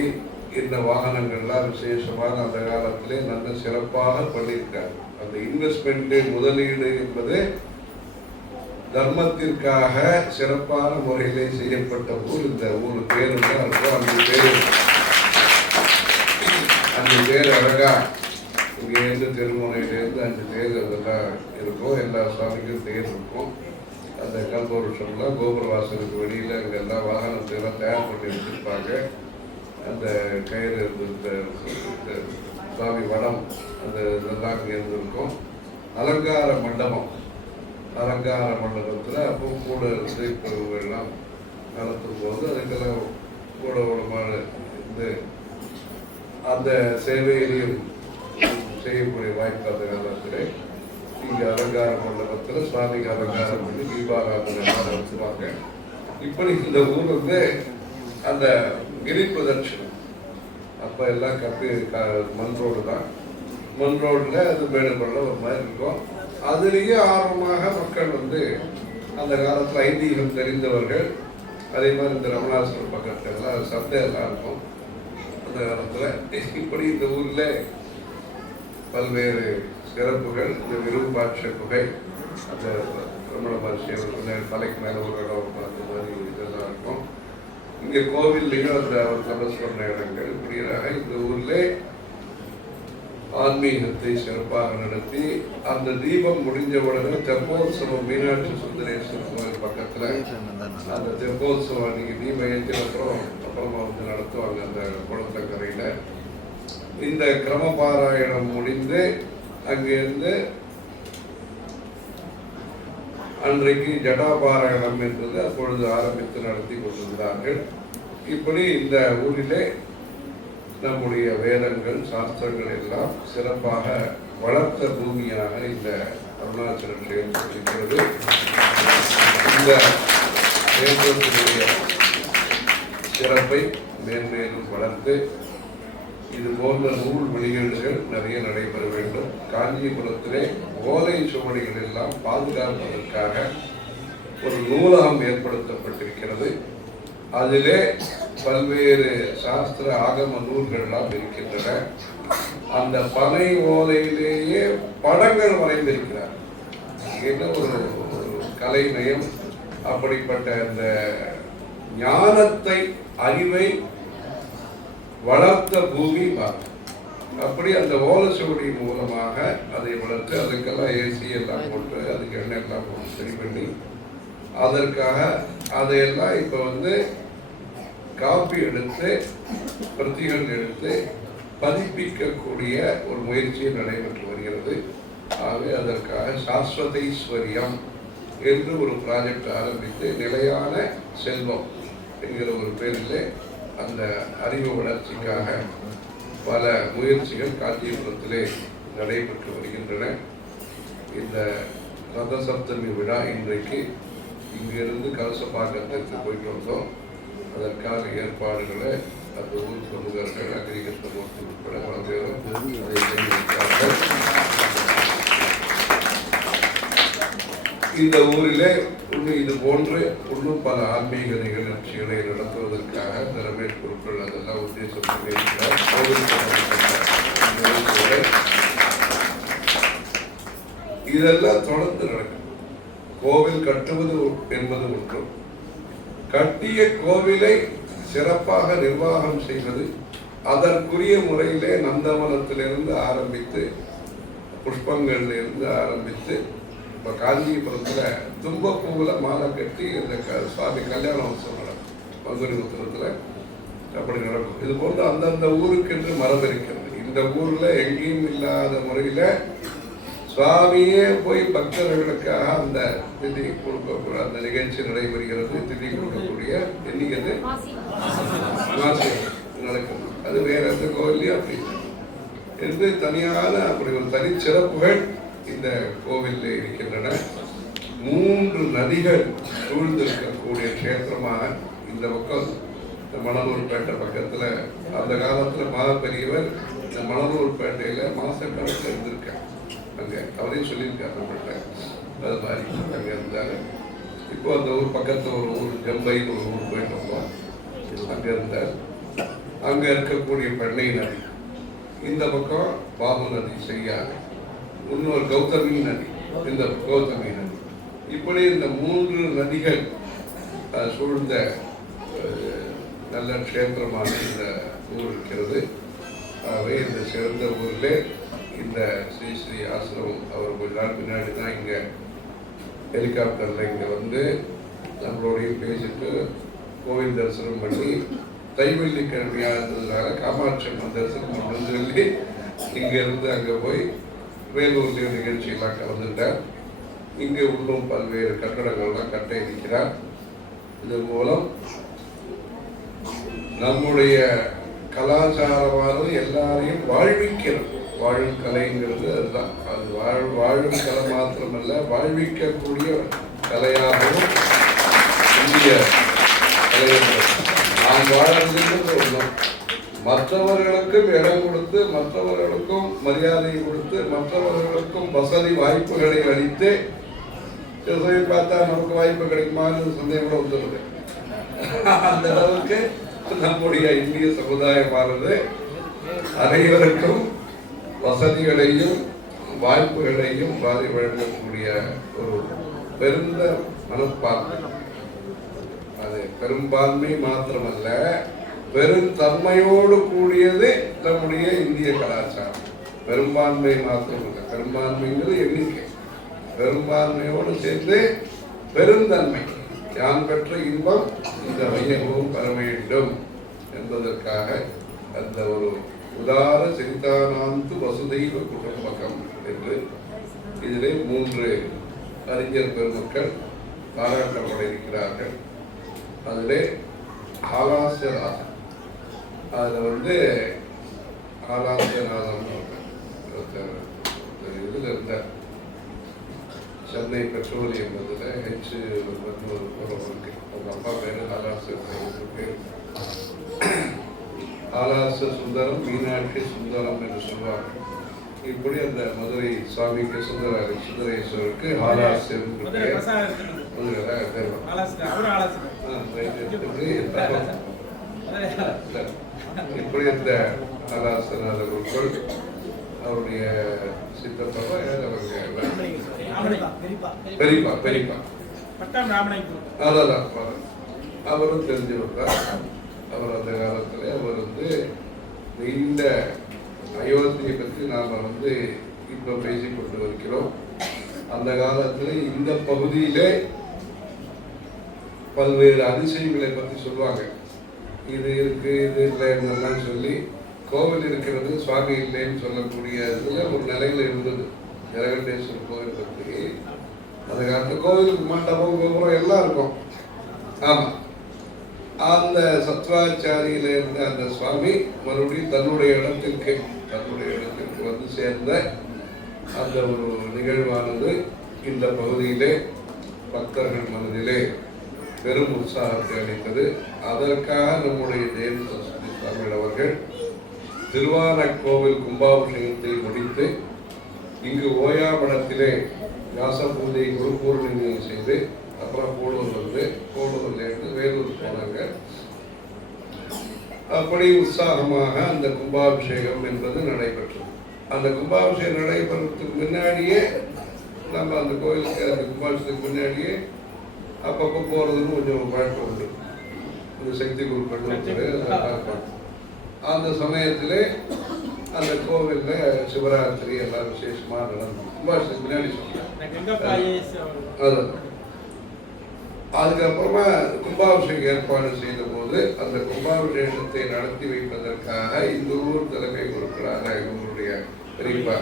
இந்த வாகனங்கள்லாம் விசேஷமாக அந்த காலத்திலே நல்ல சிறப்பாக பண்ணியிருக்காங்க. அந்த இன்வெஸ்ட்மெண்ட் முதலீடு என்பது தர்மத்திற்காக சிறப்பான முறையிலே செய்யப்பட்ட ஊர். இந்த ஊர் பேரு தான் இருக்கும். அந்த பேர் அழகா இங்கேருந்து திருமுனையிலேருந்து 5 தேர் அதெல்லாம் இருக்கும். எல்லா சுவாமிக்கும் தேர் இருக்கும். அந்த கல்பவருஷம்லாம் கோபுரவாசலுக்கு வெளியில் இங்கெல்லாம் வாகனத்தையெல்லாம் தயார் பண்ணி வச்சுருப்பாங்க. அந்த கயிறு இந்த சுவாமி வடம் அந்த இதெல்லாம் இங்கே இருந்திருக்கும். அலங்கார மண்டபத்தில் அப்போ கூட எல்லாம் நடத்தும் போது அதுக்கெல்லாம் கூட இந்த அந்த சேவையிலையும் செய்யக்கூடிய வாய்ப்பு அந்த காலத்தில் இங்கே அலங்கார மண்டபத்தில் சுவாமிக்கு அலங்காரம் பண்ணி தீபாராதனை நடத்துவாங்க. இப்படி இந்த ஊர் அந்த கிரி பிரதட்சணம் அப்போ எல்லாம் மண் ரோடு தான். மண் ரோடில் அது மேடுபள்ள ஒரு மாதிரி இருக்கும். அதுலேயும் ஆர்வமாக மக்கள் அந்த காலத்தில் ஐதீகம் தெரிந்தவர்கள், அதே மாதிரி இந்த ரமணாசுரம் பக்கத்துல எல்லாம் சந்தை எல்லாம் இருக்கும் அந்த காலத்தில். இப்படி இந்த ஊரில் பல்வேறு சிறப்புகள். இந்த விரும்பாட்ச குகை, அந்த ரமண மகர்ஷி தலைக்கு மேலே ஒரு இடம் அந்த மாதிரி இதெல்லாம் இருக்கும். இங்கே கோவில்லையும் அந்த அவர் தபஸ் பண்ண இடங்கள். இப்படியாக இந்த ஊரில் ஆன்மீகத்தை சிறப்பாக நடத்தி அந்த தீபம் முடிஞ்ச உடனே தெப்போத்சவம் மீனாட்சி சுந்தரேஸ்வரர் கோவில் பக்கத்தில் அந்த தெப்போத்சவம் அன்னைக்கு தீபம் ஏற்றி அப்புறமா நடத்துவாங்க அந்த குளத்தக்கரையில். இந்த கிரம பாராயணம் முடிந்து அங்கிருந்து அன்றைக்கு ஜடாபாராயணம் என்பது அப்பொழுது ஆரம்பித்து நடத்தி கொண்டிருந்தார்கள். இப்படி இந்த ஊரிலே நம்முடைய வேதங்கள் சாஸ்திரங்கள் எல்லாம் சிறப்பாக வளர்த்த பூமியாக இந்த அருணாச்சலம் கஷேத்திரம் இருக்கிறது. இந்த கஷேத்திரத்தினுடைய சிறப்பை மேன்மேலும் வளர்த்து இது போன்ற நூல் வெளியீடுகள் நிறைய நடைபெற வேண்டும். காஞ்சிபுரத்திலே ஓலை சுவடிகள் எல்லாம் பாதுகாப்பதற்காக ஒரு நூலகம் ஏற்படுத்தப்பட்டிருக்கிறது. அதிலே பல்வேறு சாஸ்திர ஆகம நூல்கள்லாம் இருக்கின்றன. அந்த பனை ஓலையிலேயே படங்கள் வரைந்திருக்கிறார். என்ன ஒரு கலை நயம்! அப்படிப்பட்ட அந்த ஞானத்தை, அறிவை வளர்த்த பூமி பார்த்து அப்படி அந்த ஓலச்சுவடி மூலமாக அதை வளர்த்து அதுக்கெல்லாம் ஏசி எல்லாம் போட்டு அதுக்கு எண்ணெய் எல்லாம் போட்டு சரி பண்ணி அதற்காக அதையெல்லாம் இப்போ காப்பி எடுத்து பிரதிகள் எடுத்து பதிப்பிக்கக்கூடிய ஒரு முயற்சி நடைபெற்று வருகிறது. ஆகவே அதற்காக சாஸ்வதைஸ்வரியம் என்று ஒரு ப்ராஜெக்ட் ஆரம்பித்து நிலையான செல்வம் என்கிற ஒரு பேரில் அந்த அறிவு வளர்ச்சிக்காக பல முயற்சிகள் காஞ்சிபுரத்திலே நடைபெற்று வருகின்றன. இந்த ரத சப்தமி விழா இன்றைக்கு இங்கிருந்து கலசப்பாக்கத்திற்கு போயிட்டு வந்தோம். அதற்கான ஏற்பாடுகளை அந்த ஊர் பிரமுகர்கள் அக்ரிகல்ச்சர் உட்பட பல பேரும் அதை செய்திருக்கிறார்கள். இந்த ஊரிலே இது போன்று இன்னும் பல ஆன்மீக நிகழ்ச்சிகளை நடத்துவதற்காக இந்த ரமேஷ் குருக்கள் அதெல்லாம் உத்தேசப்பட்டு இதெல்லாம் தொடர்ந்து நடக்கும். கோவில் கட்டுவது என்பது ஒன்றும், கட்டிய கோவிலை சிறப்பாக நிர்வாகம் செய்வது, அதற்குரிய முறையிலே நந்தவனத்திலிருந்து ஆரம்பித்து புஷ்பங்கள்ல ஆரம்பித்து இப்போ காஞ்சிபுரத்தில் தும்பப்பூவில் மாலை கட்டி இந்த சுவாமி கல்யாண உற்சவம் நடக்கும். பங்குனி உத்திரத்தில் அப்படி நடக்கும். இது போன்று அந்தந்த ஊருக்கென்று மரபு இருக்கிறது. இந்த ஊரில் எங்கேயும் இல்லாத முறையில் சுவாமியே போய் பக்தர்களுக்காக அந்த திதி கொடுக்கக்கூடிய அந்த நிகழ்ச்சி நடைபெறுகிறது. திதி கொடுக்கக்கூடிய எண்ணிக்கை மாசி நடக்கும். அது வேற எந்த கோவிலையும் அப்படி என்று தனியான அப்படி ஒரு தனி சிறப்புகள் இந்த கோவிலில் இருக்கின்றன. 3 நதிகள் சூழ்ந்திருக்கக்கூடிய க்ஷேத்திரமாக இந்த பக்கம் இந்த மணலூர்பேட்டை பக்கத்தில் அந்த காலத்தில் பெரியவர் இந்த மணலூர்பேட்டையில் மாசக்கணக்கில் இருந்திருக்கார். அங்கே அவரே சொல்லியிருக்கார் நம்மகிட்ட. அது மாதிரி அங்கே இருந்தாங்க. இப்போ அந்த ஊர் பக்கத்தில் ஒரு ஊர் ஜம்பைன்னு ஒரு ஊர் போயிட்டு வந்தோம். அங்கே இருந்தார். அங்கே இருக்கக்கூடிய பெண்ணை நதி, இந்த பக்கம் பாபு நதி செய்யாங்க, இன்னொரு கௌதமி நதி, இந்த கௌதமி நதி, இப்படி இந்த 3 நதிகள் சூழ்ந்த நல்ல க்ஷேத்திரமான இந்த ஊர் இருக்கிறது. ஆகவே இந்த சிறந்த ஊரில் இந்த ஸ்ரீ ஸ்ரீ ஆசிரமம் அவர் கொஞ்ச நாள் பின்னாடி தான் இங்கே ஹெலிகாப்டரில் இங்கே வந்து நம்மளோடைய பேசிட்டு கோவில் தரிசனம் பண்ணி தைவெள்ளிக்கிழமையாக இருந்ததுனால காமாட்சி அம்மன் தரிசனம் பண்ணணும்னு சொல்லி இங்கேருந்து அங்கே போய் வேலூர்லேயே நிகழ்ச்சியெல்லாம் கலந்துட்டார். இங்கே இன்னும் பல்வேறு கட்டடங்கள்லாம் கட்ட இருக்கிறார். இதன் மூலம் நம்முடைய கலாச்சாரமானது எல்லாரையும் வாழ்விக்கிறது. வாழும் கலைங்கிறது அதுதான். அது வாழும் கலை மாத்திரமல்ல, வாழ்விக்கக்கூடிய கலையாகவும் இந்திய கலைஞர்கள் நாம் வாழ்ந்தது ஒன்றும் மற்றவர்களுக்கும் இடம் கொடுத்து, மற்றவர்களுக்கும் மரியாதை கொடுத்து, மற்றவர்களுக்கும் வசதி வாய்ப்புகளை அளித்து பார்த்தா நமக்கு வாய்ப்பு கிடைக்குமான்னு சந்தேகம் கூட வந்துடுது. அந்த அளவுக்கு நம்முடைய இந்திய சமுதாயமானது அனைவருக்கும் வசதிகளையும் வாய்ப்புகளையும் வாரி வழங்கக்கூடிய ஒரு பெருந்த மனப்பான்மை. அது பெரும்பான்மை மாத்திரமல்ல, பெருந்தன்மையோடு கூடியது நம்முடைய இந்திய கலாச்சாரம். பெரும்பான்மை மாத்திரமல்ல, பெரும்பான்மைங்கிறது எண்ணிக்கை, பெரும்பான்மையோடு சேர்ந்து பெருந்தன்மை. யான் பெற்ற இன்பம் இந்த வையகமும் பெற வேண்டும் என்பதற்காக அந்த ஒரு உதார சிந்தானாந்து வசுதெய்வ குடும்பகம் என்று இதிலே 3 அறிஞர் பெருமக்கள் பாராட்டப்பட இருக்கிறார்கள். அதிலே ஆலாசியநாதன், அதில் ஆலாசியநாதன் இதில் இருந்தார். சென்னை பெட்ரோலியம் ஹெச் ஒரு இருக்கு. அவங்க அப்பா பேரு ஆலாசியர் பேர். ஆலாச சுந்தரம், மீனாட்சி சுந்தரம் என்று சொல்வாங்க. இப்படி அந்த மதுரை சுவாமிக்கு சுந்தரேஸ்வரருக்கு ஆலாசியர் இப்படி அந்த ஆலாசனாதவர்கள் அவருடைய சித்தப்பா பெரியப்பா பெரியப்பா அதான் அவரும் தெரிஞ்சவர் தான். அவர் அந்த காலத்தில் அவர் நீண்ட அயோத்தியை பற்றி நாம் இப்போ பேசிக்கொண்டு இருக்கிறோம். அந்த காலத்தில் இந்த பகுதியிலே பல்வேறு அதிசயங்களை பற்றி சொல்லுவாங்க. இது இருக்கு, இது இல்லைன்னு சொல்லி கோவில் இருக்கிறது, சுவாமி இல்லைன்னு சொல்லக்கூடிய இதில் ஒரு நிலையில் இருந்தது. ஜெகண்டேஸ்வரர் கோவில் பற்றி அந்த காலத்தில் கோவிலுக்கு மண்டபம் கோபுரம் எல்லாம் இருக்கும். ஆமாம், அந்த சத்வாச்சாரியில இருந்த அந்த சுவாமி மறுபடியும் தன்னுடைய இடத்திற்கு வந்து சேர்ந்த அந்த ஒரு நிகழ்வானது இந்த பகுதியிலே பக்தர்கள் மனதிலே பெரும் உற்சாகத்தை அளித்தது. அதற்காக நம்முடைய தேவி சரஸ்வதி சுவாமிகள் அவர்கள் திருவானக்கோவில் கும்பாபிஷேகத்தை முடித்து இங்கு ஓயாமடத்திலே வியாச பூஜை குரு பூர்ணிமை செய்து அப்புறம் கூடூர்லேருந்து வேலூர் போனாங்க. அப்படி உற்சாகமாக அந்த கும்பாபிஷேகம் என்பது நடைபெற்றது. அந்த கும்பாபிஷேகம் நடைபெறதுக்கு முன்னாடியே நம்ம அந்த கோயிலுக்கு அந்த கும்பாபிஷேகத்துக்கு முன்னாடியே அப்பப்போ போகிறதுன்னு கொஞ்சம் பழக்கம் உண்டு. இந்த சக்தி குருக்கள் அந்த சமயத்திலே அந்த கோவிலில் சிவராத்திரி எல்லாம் விசேஷமாக நடந்தது. ரொம்ப முன்னாடி சொன்னேன். அதுக்கப்புறமா கும்பாபிஷேகம் ஏற்பாடு செய்த போது அந்த கும்பாபிஷேகத்தை நடத்தி வைப்பதற்காக இந்த ஊர் தலைமை குருக்களாக எங்களுடைய பெரியப்பா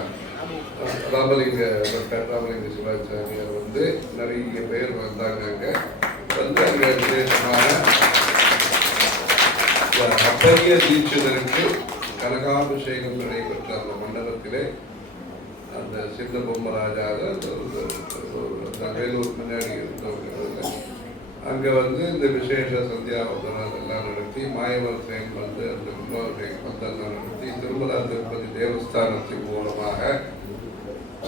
ராமலிங்க ராமலிங்க சிவாச்சாரியார் வந்து நிறைய பேர் வந்தாங்க. அங்கே வந்து அங்கே விசேஷமான அப்பரிய தீட்சிதருக்கு கனகாபிஷேகம் நடைபெற்ற அந்த மண்டலத்திலே அந்த சின்ன பொம்மராஜா அந்த வேலூர் முன்னாடி இருந்தவங்க அங்கே வந்து இந்த விசேஷ சந்தியாவதனம் எல்லாம் நடத்தி மாயவரத்தையும் வந்து அந்த கும்பாபிஷேகம் பந்தெல்லாம் நடத்தி திருமலா திருப்பதி தேவஸ்தானத்தின் மூலமாக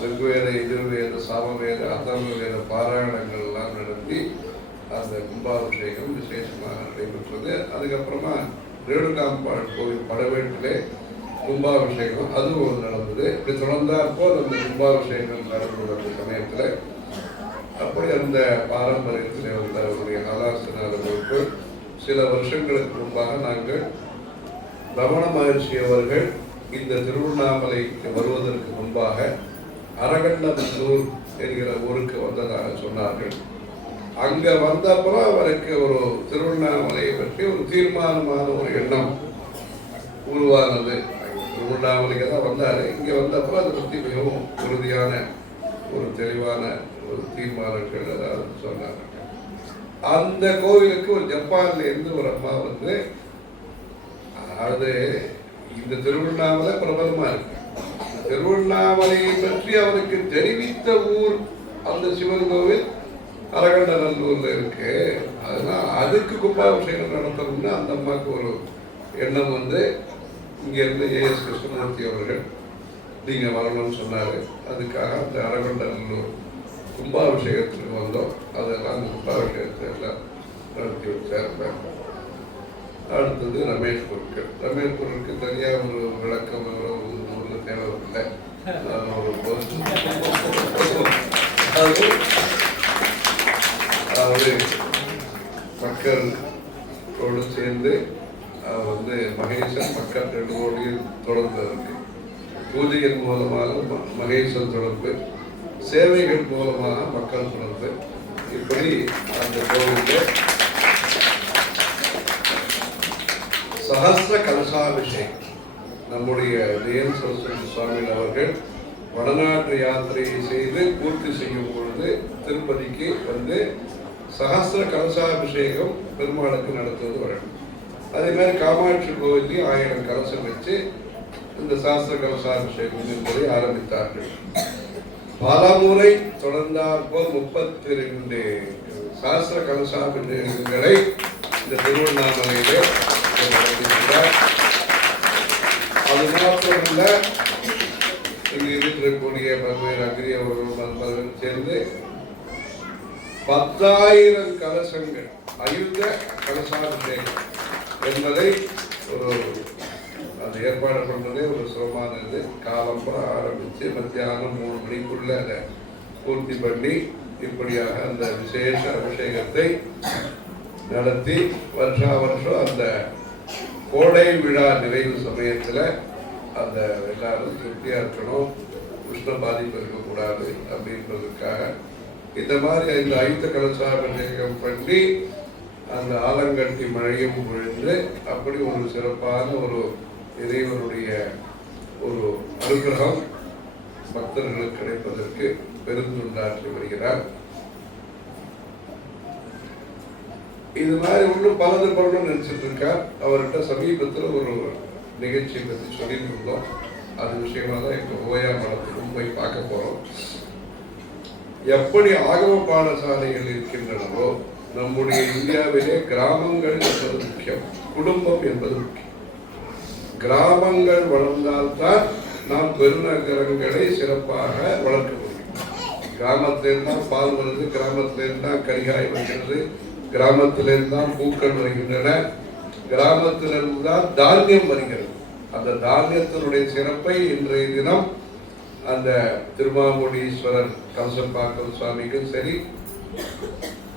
ரிக்வேத எதிர்வேத சாமவேத அதர்வவேத பாராயணங்கள் எல்லாம் நடத்தி அந்த கும்பாபிஷேகம் விசேஷமாக நடைபெற்றது. அதுக்கப்புறமா ரேணுகாம்பாள் கோவில் படவேட்டிலே கும்பாபிஷேகம் அதுவும் நடந்தது. இப்படி தொடர்ந்தாற்போ அந்த கும்பாபிஷேகம் நடந்தது அந்த சமயத்தில். அப்படி அந்த பாரம்பரியத்தில் வந்த அவருடைய ஆலோசனைகளுக்கு சில வருஷங்களுக்கு முன்பாக நாங்கள் ரமண மகர்ஷி அவர்கள் இந்த திருவண்ணாமலைக்கு வருவதற்கு முன்பாக அரகண்டநல்லூர் என்கிற ஊருக்கு வந்ததாக சொன்னார்கள். அங்கே வந்த அப்புறம் அவருக்கு ஒரு திருவண்ணாமலையை பற்றி ஒரு தீர்மானமான ஒரு எண்ணம் உருவானது. திருவண்ணாமலைக்கு தான் வந்தார். இங்கே வந்தப்போ அதை பற்றி மிகவும் உறுதியான ஒரு தெளிவான ஒரு தீர்மானங்கள் அதாவது சொன்னாங்க. அந்த கோவிலுக்கு ஒரு ஜப்பான்ல இருந்து ஒரு அம்மா வந்து, அதாவது இந்த திருவண்ணாமலை பிரபலமா இருக்கு, திருவண்ணாமலையை பற்றி அவருக்கு தெரிவித்த ஊர் அந்த சிவன் கோவில் அரகண்டநல்லூர்ல இருக்கு. அதனால் அதுக்கு கும்பாபிஷேகம் நடத்தணும்னு அந்த அம்மாவுக்கு ஒரு எண்ணம் வந்து இங்க இருந்து ஏஎஸ் கிருஷ்ணமூர்த்தி அவர்கள் நீங்க வரணும்னு சொன்னாரு. அதுக்காக அந்த அரகண்டநல்லூர் கும்பாபிஷேகத்துக்கு வந்தோம். அதெல்லாம் அந்த கும்பாபிஷேகத்தை எல்லாம் நடத்தி வச்சார். அடுத்தது ரமேஷ் பொருட்கள். ரமேஷ் பொருட்கள் தனியாக ஒரு விளக்கம் ஒன்று தேவையில்லை. அதாவது மக்களோடு சேர்ந்து வந்து மகேசன் மக்கள் 2 கோடியில் தொடர்ந்து இருக்கு. பூஜைகள் மூலமாக மகேசன் தொடர்பு, சேவைகள் மூலமாக மக்கள் தொடர்பு, இப்படி அந்த கோவிலில் சஹஸ்ர கலசாபிஷேகம் நம்முடைய ஜெயன் சரஸ்வதி சுவாமி அவர்கள் வடநாட்டு யாத்திரையை செய்து பூர்த்தி செய்யும் பொழுது திருப்பதிக்கு வந்து சஹஸ்ர கலசாபிஷேகம் பெருமாளுக்கு நடத்துவது வழக்கம். அதே மாதிரி காமாட்சி கோவிலையும் 1000 கலசம் வச்சு இந்த சாஸ்திர கலசாபிஷேகம் என்பதை ஆரம்பித்தார்கள். பல முறை தொடர்ந்தாற்போல் 32 சாஸ்திர கலசாபிஷேகங்களை இந்த திருவண்ணாமலையிலே நடத்தியிருக்கிறார். அது மாத்திரமல்ல, இங்கு இருக்கக்கூடிய பல்வேறு அக்ரியவர்களும் சேர்ந்து 10,000 கலசங்கள் அயுத கலசாபிஷேகம் என்பதை ஒரு அந்த ஏற்பாடு பண்ணுறதே ஒரு சிரமமானது. காலம்புற ஆரம்பித்து மத்தியானம் 3 மணிக்குள்ள அதை பூர்த்தி பண்ணி இப்படியாக அந்த விசேஷ அபிஷேகத்தை நடத்தி வருஷா வருஷம் அந்த கோடை விழா நிறைவு சமயத்தில் அந்த எல்லாரும் திருப்தியாக இருக்கணும், உஷ்ண பாதிப்பு இருக்கக்கூடாது அப்படின்றதுக்காக இந்த மாதிரி இந்த ஐத்த கலசாபிஷேகம் பண்ணி அந்த ஆலங்கட்டி மழையும் பொழுது அப்படி ஒரு சிறப்பான ஒரு இறைவனுடைய ஒரு அனுகிரகம் பக்தர்களுக்கு கிடைப்பதற்கு பெருந்துண்டாற்றி வருகிறார். இது மாதிரி இன்னும் பலது பண்ணணும்னு நினைச்சிட்டு இருக்கார். அவர்கிட்ட சமீபத்தில் ஒரு நிகழ்ச்சியை பற்றி சொல்லிட்டு இருந்தோம். அது விஷயமா தான் இப்போ ஓயா மடத்துக்கும் போய் பார்க்க போறோம். எப்படி ஆகம பாடசாலைகள் இருக்கின்றனவோ நம்முடைய இந்தியாவிலே கிராமங்கள் என்பது முக்கியம், குடும்பம் என்பது முக்கியம். கிராமங்கள் வளர்ந்தால்தான் நாம் பெருநகரங்களை சிறப்பாக வளர்க்க முடியும். கிராமத்திலிருந்தான் பால் வருது, கிராமத்திலிருந்தான் கரிகாய் வருகிறது, கிராமத்திலிருந்தான் பூக்கள் வருகின்றன, கிராமத்திலிருந்து தான் தானியம் வருகிறது. அந்த தானியத்தினுடைய சிறப்பை இன்றைய தினம் அந்த திருமாமுடீஸ்வரர் கலசப்பாக்கம் சுவாமிக்கும் சரி,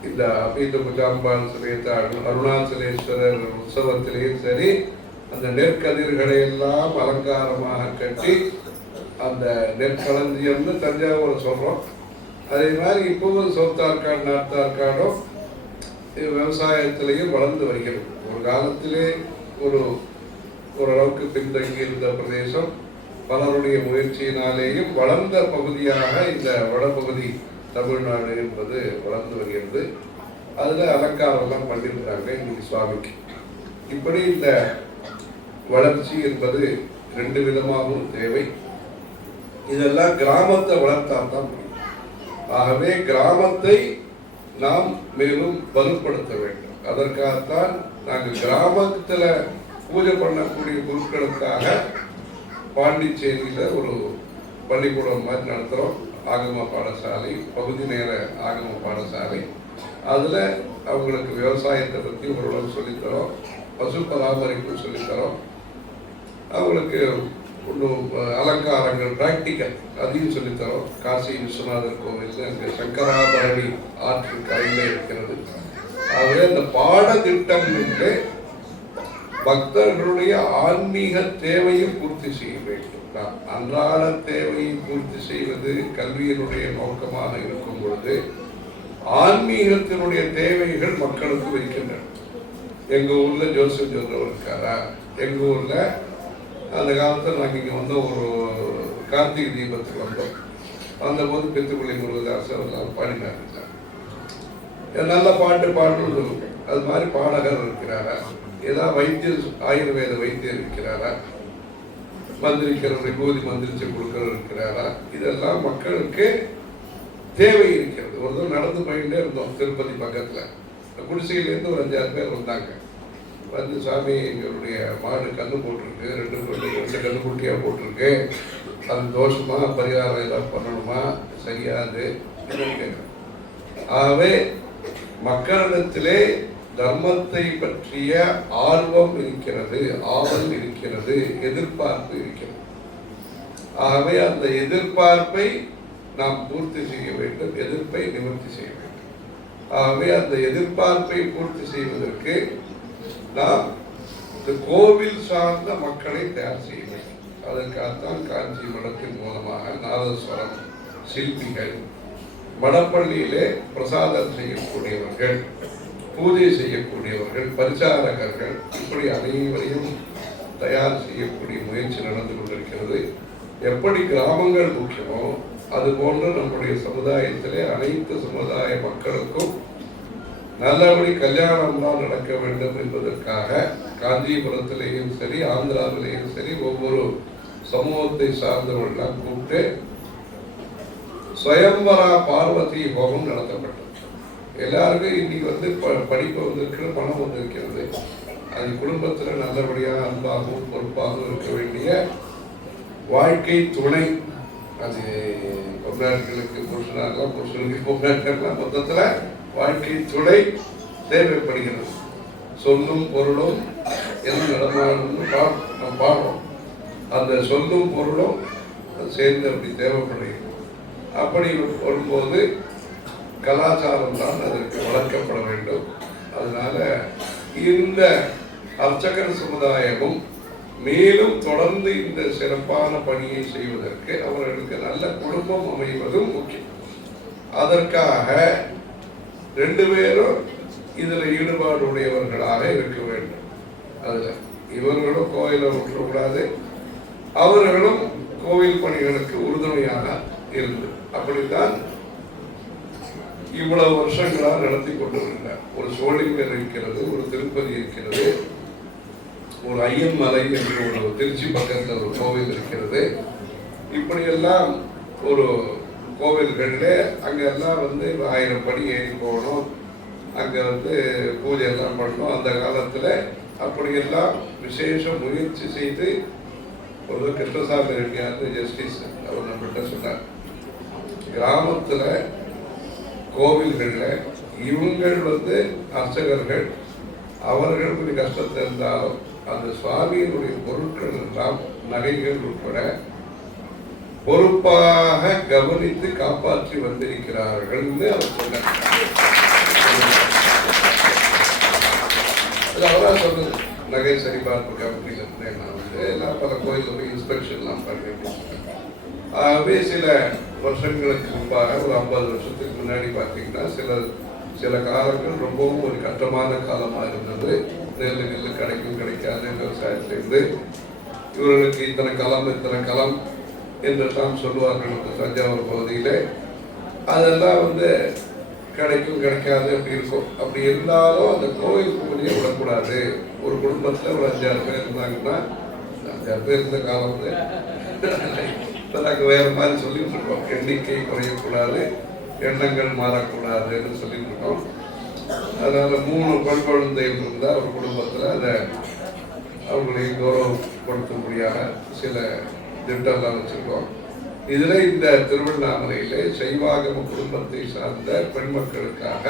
இந்த அபீத புஜாம்பாள் சமேத அருணாச்சலேஸ்வரர் உற்சவத்திலேயும் சரி அந்த நெற்கதிர்களை எல்லாம் அலங்காரமாக கட்டி அந்த நெற்களஞ்சியம்னு தஞ்சாவூர் சொல்றோம். அதே மாதிரி இப்பவும் சவுத்தார்காடு நார்த்தார்காடும் விவசாயத்திலையும் வளர்ந்து வருகிறது. ஒரு காலத்திலே ஓரளவுக்கு பின்தங்கி இருந்த பிரதேசம் பலருடைய முயற்சியினாலேயும் வளர்ந்த பகுதியாக இந்த வடபகுதி தமிழ்நாடு என்பது வளர்ந்து வருகிறது. அதில் அலங்காரம் எல்லாம் பண்ணியிருக்கிறாங்க இன்னைக்கு சுவாமிக்கு. இப்படி இந்த வளர்ச்சி என்பது 2 விதமாகவும் தேவை. இதெல்லாம் கிராமத்தை வளர்த்தால் தான் முடியும். ஆகவே கிராமத்தை நாம் மேலும் வலுப்படுத்த வேண்டும். அதற்காகத்தான் நாங்கள் கிராமத்தில் பூஜை பண்ணக்கூடிய குருக்களுக்காக பாண்டிச்சேரியில் ஒரு பள்ளிக்கூடம் மாதிரி நடத்துகிறோம். ஆகம பாடசாலை, பகுதி நேர ஆகம பாடசாலை. அதில் அவங்களுக்கு விவசாயத்தை பற்றி ஓரளவு சொல்லித்தரோம், பசு பராமரிப்பு சொல்லித்தரோம். அவங்களுக்கு இன்னும் அலங்காரங்கள் பிராக்டிக்கல் அதையும் சொல்லித்தரோம். காசி விஸ்வநாதர் கோவில் அங்கே சங்கராபரணி ஆற்று கரையில் இருக்கிறது. ஆகவே அந்த பாடத்திட்டம் பக்தர்களுடைய ஆன்மீக தேவையும் பூர்த்தி செய்ய வேண்டும். அன்றாட தேவையை பூர்த்தி செய்வது கல்வியினுடைய நோக்கமாக இருக்கும் பொழுது ஆன்மீகத்தினுடைய தேவைகள் மக்களுக்கு வைக்கின்றன. எங்க ஊர்ல ஜோசப் சொல்றவர் இருக்காரா? எங்க ஊர்ல அந்த காலத்தில் நாங்கள் இங்கே வந்தோம், ஒரு கார்த்திகை தீபத்துக்கு வந்தோம். வந்தபோது பெத்துக்குள்ளி முருகதாசர் எல்லாம் பாடினார். நல்ல பாட்டு பாடணும்னு சொல்லுங்க. அது மாதிரி பாடகர் இருக்கிறாரா? ஏதாவது வைத்தியர், ஆயுர்வேத வைத்தியர் இருக்கிறாரா? மந்திரிக்கிறவர், விபூதி மந்திரிச்சு கொடுக்கிறவர் இருக்கிறாரா? இதெல்லாம் மக்களுக்கு தேவை இருக்கிறது. ஒரு தடவை நடந்து போயிட்டே இருந்தோம் திருப்பதி பக்கத்தில். குடிசையிலேருந்து ஒரு 5-6 பேர் வந்தாங்க. வந்து சாமி எங்களுடைய மாடு கன்று போட்டிருக்கு, 2 கன்று குட்டியாக போட்டிருக்கு, அது தோஷமா பரிகாரம் ஏதாவது பண்ணணுமா, சரியாது கேட்குறேன். ஆகவே மக்களிடத்திலே தர்மத்தை பற்றிய ஆர்வம் இருக்கிறது, ஆவல் இருக்கிறது, எதிர்பார்ப்பு இருக்கிறது. ஆகவே அந்த எதிர்பார்ப்பை நாம் பூர்த்தி செய்ய வேண்டும், எதிர்ப்பை நிவர்த்தி செய்ய வேண்டும். ஆகவே அந்த எதிர்பார்ப்பை பூர்த்தி செய்வதற்கு நாம் இந்த கோவில் சார்ந்த மக்களை தயார் செய்ய வேண்டும். அதற்காகத்தான் காஞ்சி மடத்தின் மூலமாக நாதஸ்வரம் சிற்பிகள், மடப்பள்ளியிலே பிரசாதம் செய்யக்கூடியவர்கள், பூஜை செய்யக்கூடியவர்கள், பரிசாரகர்கள், இப்படி அனைவரையும் தயார் செய்யக்கூடிய முயற்சி நடந்து கொண்டிருக்கிறது. எப்படி கிராமங்கள் முக்கியமோ அதுபோன்று நம்முடைய சமுதாயத்திலே அனைத்து சமுதாய மக்களுக்கும் நல்லபடி கல்யாணம் தான் நடக்க வேண்டும் என்பதற்காக காஞ்சிபுரத்திலேயும் சரி, ஆந்திராவிலேயும் சரி, ஒவ்வொரு சமூகத்தை சார்ந்தவர்களாம் கூப்பிட்டு ஸ்வயம்பரா பார்வதி ஹோமம் நடத்தப்பட்டது. எல்லாருக்கும் இன்னைக்கு படிப்பு வந்திருக்கிற, பணம் வந்திருக்கிறது. அது குடும்பத்தில் நல்லபடியாக அன்பாகவும் பொறுப்பாகவும் இருக்க வேண்டிய வாழ்க்கை துணை, அது பொம்நாட்களுக்கு புருஷனாகலாம், புருஷனுக்கு பொம்நாட்கள்லாம், மொத்தத்தில் வாழ்க்கை துணை தேவைப்படுகிறது. சொல்லும் பொருளும் என்ன நடமாடணும்னு நம்ம பாடுறோம். அந்த சொல்லும் பொருளும் சேர்ந்து அப்படி தேவைப்படுகிறது. அப்படி வரும்போது கலாச்சாரம் தான் அதற்கு வளர்க்கப்பட வேண்டும். அதனால இந்த அர்ச்சகர் சமுதாயமும் மேலும் தொடர்ந்து இந்த சிறப்பான பணியை செய்வதற்கு அவர்களுக்கு நல்ல குடும்பம் அமைவதும் முக்கியம். அதற்காக 2 பேரும் இதுல ஈடுபாடு உடையவர்களாக இருக்க வேண்டும். அதுல இவர்களும் கோயிலை விட்டுறக்கூடாது, அவர்களும் கோவில் பணிகளுக்கு உறுதுணையாக இருந்து அப்படித்தான் இவ்வளவு வருஷங்களாக நடத்தி கொண்டு வருகிறார். ஒரு சோழிங்கர் இருக்கிறது, ஒரு திருப்பதி இருக்கிறது, ஒரு ஐயன் மலை என்று ஒரு திருச்சி பக்கத்தில் ஒரு கோவில் இருக்கிறது. இப்படியெல்லாம் ஒரு கோவில்களில் அங்கெல்லாம் 1000 படி ஏறி போகணும், அங்கே பூஜை எல்லாம் பண்ணணும். அந்த காலத்தில் அப்படியெல்லாம் விசேஷ முயற்சி செய்து ஒரு கிருஷ்ணசாமி ரெட்டியார் ஜஸ்டிஸ் அவர் நம்மகிட்ட சொன்னார், கிராமத்தில் கோவில்களில் இவங்கள் அர்ச்சகர்கள் அவர்கள் கொஞ்சம் கஷ்டத்தில் இருந்தாலும் அந்த சுவாமியினுடைய பொருட்கள் எல்லாம் நகைகள் உட்பட பொறுப்பாக கவனித்து காப்பாற்றி வந்திருக்கிறார்கள் அவர் சொன்னார். நகை சரிபார்ப்பு கமிட்டியில் இருந்தேன். நான் வந்து எல்லாம் பல கோயிலில் போய் இன்ஸ்பெக்ஷன்லாம் பண்ணிட்டு ஆகவே சில வருஷங்களுக்கு முன்பாக ஒரு 50 வருஷத்துக்கு முன்னாடி பார்த்தீங்கன்னா சில காலங்கள் ரொம்பவும் ஒரு கஷ்டமான காலமாக இருந்தது. நெல் கிடைக்கும் கிடைக்காது, விவசாயத்திலிருந்து இவர்களுக்கு இத்தனை களம் என்றெல்லாம் சொல்லுவார்கள் இந்த தஞ்சாவூர் பகுதியில். அதெல்லாம் வந்து கிடைக்கும் கிடைக்காது அப்படி இருக்கும். அப்படி இருந்தாலும் அந்த கோயிலுக்கு வெளியே விடக்கூடாது. ஒரு குடும்பத்தில் ஒரு 5-6 பேர் இருந்தாங்கன்னா 5-6 பேர் இருந்த காலம் வந்து இப்போ நாங்கள் வேறு மாதிரி சொல்லிட்டு இருக்கோம். எண்ணிக்கை குறையக்கூடாது, எண்ணங்கள் மாறக்கூடாதுன்னு சொல்லிட்டு இருக்கோம். அதனால 3 பெண் குழந்தைகள் இருந்தால் ஒரு குடும்பத்தில் அதை அவங்களை கௌரவப்படுத்தும்படியாக சில திட்டம்லாம் வச்சுருக்கோம். இதில் இந்த திருவண்ணாமலையிலே சைவாகம குடும்பத்தை சார்ந்த பெண் மக்களுக்காக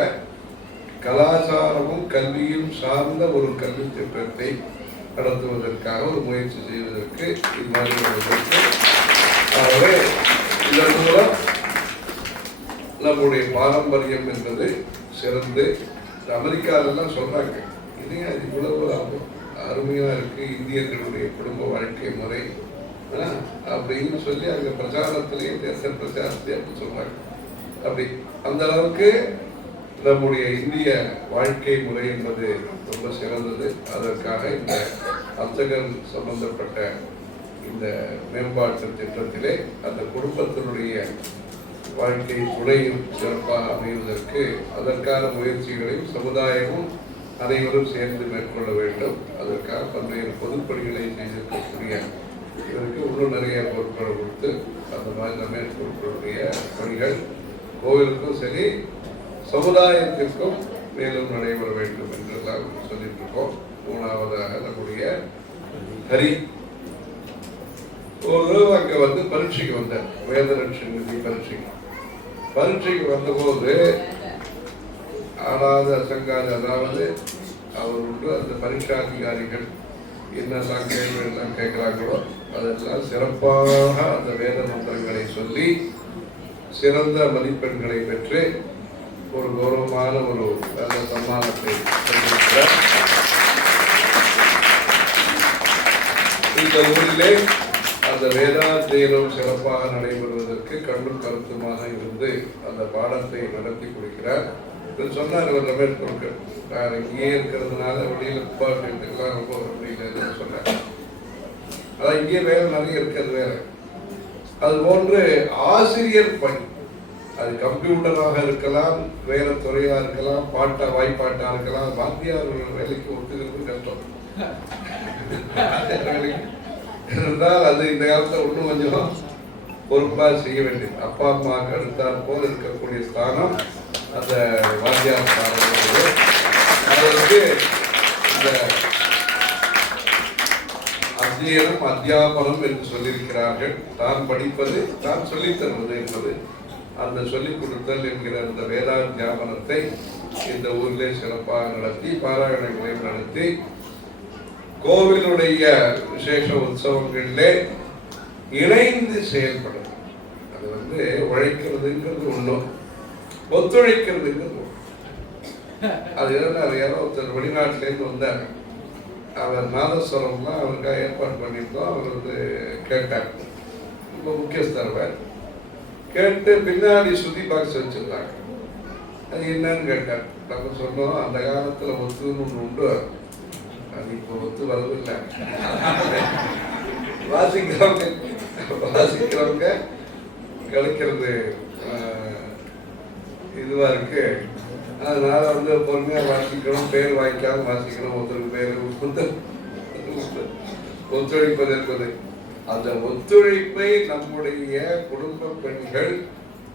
கலாச்சாரமும் கல்வியும் சார்ந்த ஒரு கல்வி திட்டத்தை நடத்துவதற்காக ஒரு முயற்சி செய்வதற்கு ஆகவே இதன் மூலம் நம்முடைய பாரம்பரியம் என்பது சிறந்து அமெரிக்காவிலாம் சொல்றாங்க. இது இவ்வளவு அருமையா இருக்கு இந்தியர்களுடைய குடும்ப வாழ்க்கை முறை அப்படின்னு சொல்லி அங்க பிரச்சாரத்திலேயே தேர்தல் பிரச்சாரத்திலே அப்படி சொல்றாங்க. அப்படி அந்த அளவுக்கு நம்முடைய இந்திய வாழ்க்கை முறை என்பது ரொம்ப சிறந்தது. அதற்காக இந்த அர்ச்சகர் சம்பந்தப்பட்ட இந்த மேம்பாட்டு திட்டத்திலே அந்த குடும்பத்தினுடைய வாழ்க்கை துணையும் சிறப்பாக அமைவதற்கு அதற்கான முயற்சிகளையும் சமுதாயமும் அனைவரும் சேர்ந்து மேற்கொள்ள வேண்டும். அதற்காக பல்வேறு பொதுப்பணிகளை செய்திருக்கக்கூடிய இவருக்கு இன்னும் நிறைய பொருட்களை கொடுத்து அந்த மாதிரி மேற்கொள்ளக்கூடிய பணிகள் கோவிலுக்கும் சரி சமுதாயத்திற்கும் மேலும் நடைபெற வேண்டும் என்றெல்லாம் சொல்லிட்டு இருக்கோம். 3வதாக நம்முடைய ஹரி ஒரு அங்க வந்து பரீட்சைக்கு வந்தார். வேதலட்சுமி பரீட்சைக்கு வந்தபோது ஆளாத அசங்காத, அதாவது அவர் உண்டு அந்த பரீட்சாதிகாரிகள் என்னெல்லாம் கேள்விகள்லாம் கேட்கிறாங்களோ அதெல்லாம் சிறப்பாக அந்த வேத மந்திரங்களை சொல்லி சிறந்த மதிப்பெண்களை பெற்று ஒரு கௌரவமான ஒரு நல்ல சம்மானத்தை பெற்றிருக்கிறார். இந்த ஊரிலே அந்த வேதாத்தியனம் சிறப்பாக நடைபெறுவதற்கு கண்ணும் கருத்துமாக இருந்து அந்த பாடத்தை நடத்தி கொடுக்கிறார். சொன்னார் ரமேஷ் குருக்கள், நான் இங்கேயே இருக்கிறதுனால வெளியில் டிபார்ட்மெண்ட்டுக்கெல்லாம் ரொம்ப வர முடியலன்னு சொன்னார். அதான் இங்கே வேலை நிறைய இருக்கிறது வேற. அது போன்று ஆசிரியர் பணி, அது கம்ப்யூட்டராக இருக்கலாம், வேற துறையாக இருக்கலாம், வாய்ப்பாட்டாக இருக்கலாம். வாத்தியார்கள் வேலைக்கு ஒத்துக்கிறது கஷ்டம் இருந்தால் அது இந்த காலத்தில் இன்னும் கொஞ்சம் பொறுப்பாக செய்ய வேண்டியது. அப்பா அம்மாவுக்கு அடுத்தாற் போல் இருக்கக்கூடிய ஸ்தானம் அந்த வாத்தியார் ஸ்தானம். அதற்கு இந்த அத்தியனம் அத்தியாபனம் என்று சொல்லியிருக்கிறார்கள். தான் படிப்பது தான் சொல்லித் தருவது என்பது அந்த சொல்லிக் கொடுத்தல் என்கிற அந்த வேதாத்தியாபனத்தை இந்த ஊரிலே சிறப்பாக நடத்தி பாராயணங்களையும் நடத்தி கோவிலுடைய விசேஷ உற்சவங்களிலே இணைந்து செயல்படும். அது வந்து உழைக்கிறதுங்கிறது ஒன்றும், ஒத்துழைக்கிறதுங்கிறது ஒன்று. அது என்னன்னா யாரோ ஒருத்தர் வெளிநாட்டிலேருந்து வந்தார். அவர் நாதஸ்வரம்லாம் அவருக்காக ஏற்பாடு பண்ணியிருந்தோம். அவர் வந்து கேட்டார், ரொம்ப முக்கியஸ்தர் கேட்டு பின்னாடி சுத்தி பாக்ஸ் வச்சிருந்தாங்க. அது என்னன்னு கேட்டார். நம்ம சொன்னோம் அந்த காலத்துல ஒத்துன்னு ஒன்று உண்டு, அது இப்போ ஒத்து வரதில்லை. வாசிக்கிறவங்க கிடைக்கிறது இதுவா இருக்கு. அதனால வந்து பொறுமையா வாசிக்கணும், பேர் வாங்கிக்காம வாசிக்கணும். ஒருத்தருக்கு பேர் ஒத்துழைப்பது என்பது அந்த ஒத்துழைப்பை நம்முடைய குடும்ப பெண்கள்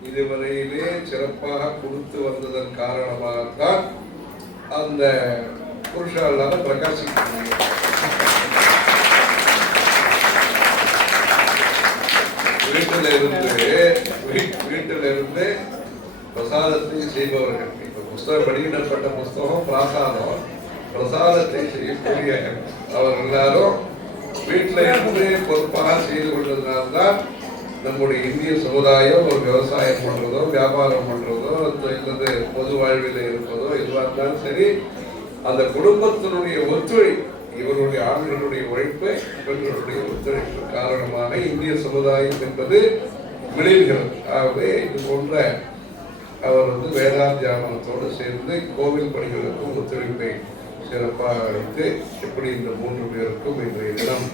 இதுவரையிலே சிறப்பாக கொடுத்து வந்ததன் காரணமாகத்தான் அந்த புருஷாலால பிரகாசிக்க முடியும். வீட்டில் இருந்து பிரசாதத்தை செய்பவர்கள். இப்ப புஸ்தகம் வெளியிடப்பட்ட புஸ்தகம் பிரசாதத்தை செய்யக்கூடிய அவர் எல்லாரும் வீட்டில் இருந்து பொறுப்பாக செய்து கொண்டதுனால்தான் நம்முடைய இந்திய சமுதாயம் ஒரு விவசாயம் பண்றதோ வியாபாரம் பண்றதோ அல்லது பொது வாழ்வில் இருப்பதோ எதுவாக இருந்தாலும் சரி அந்த குடும்பத்தினுடைய ஒத்துழைப்பு இவருடைய ஆண்களுடைய உழைப்பு, பெண்களுடைய ஒத்துழைப்பு காரணமாக இந்திய சமுதாயம் என்பது விளைகிறது. ஆகவே இது போன்ற அவர் வேதாத்தியானத்தோடு சேர்ந்து கோவில் பணிகளுக்கும் ஒத்துழைப்பை சிறப்பாக அளித்து எப்படி இந்த 3 பேருக்கும் இன்றைய தினம்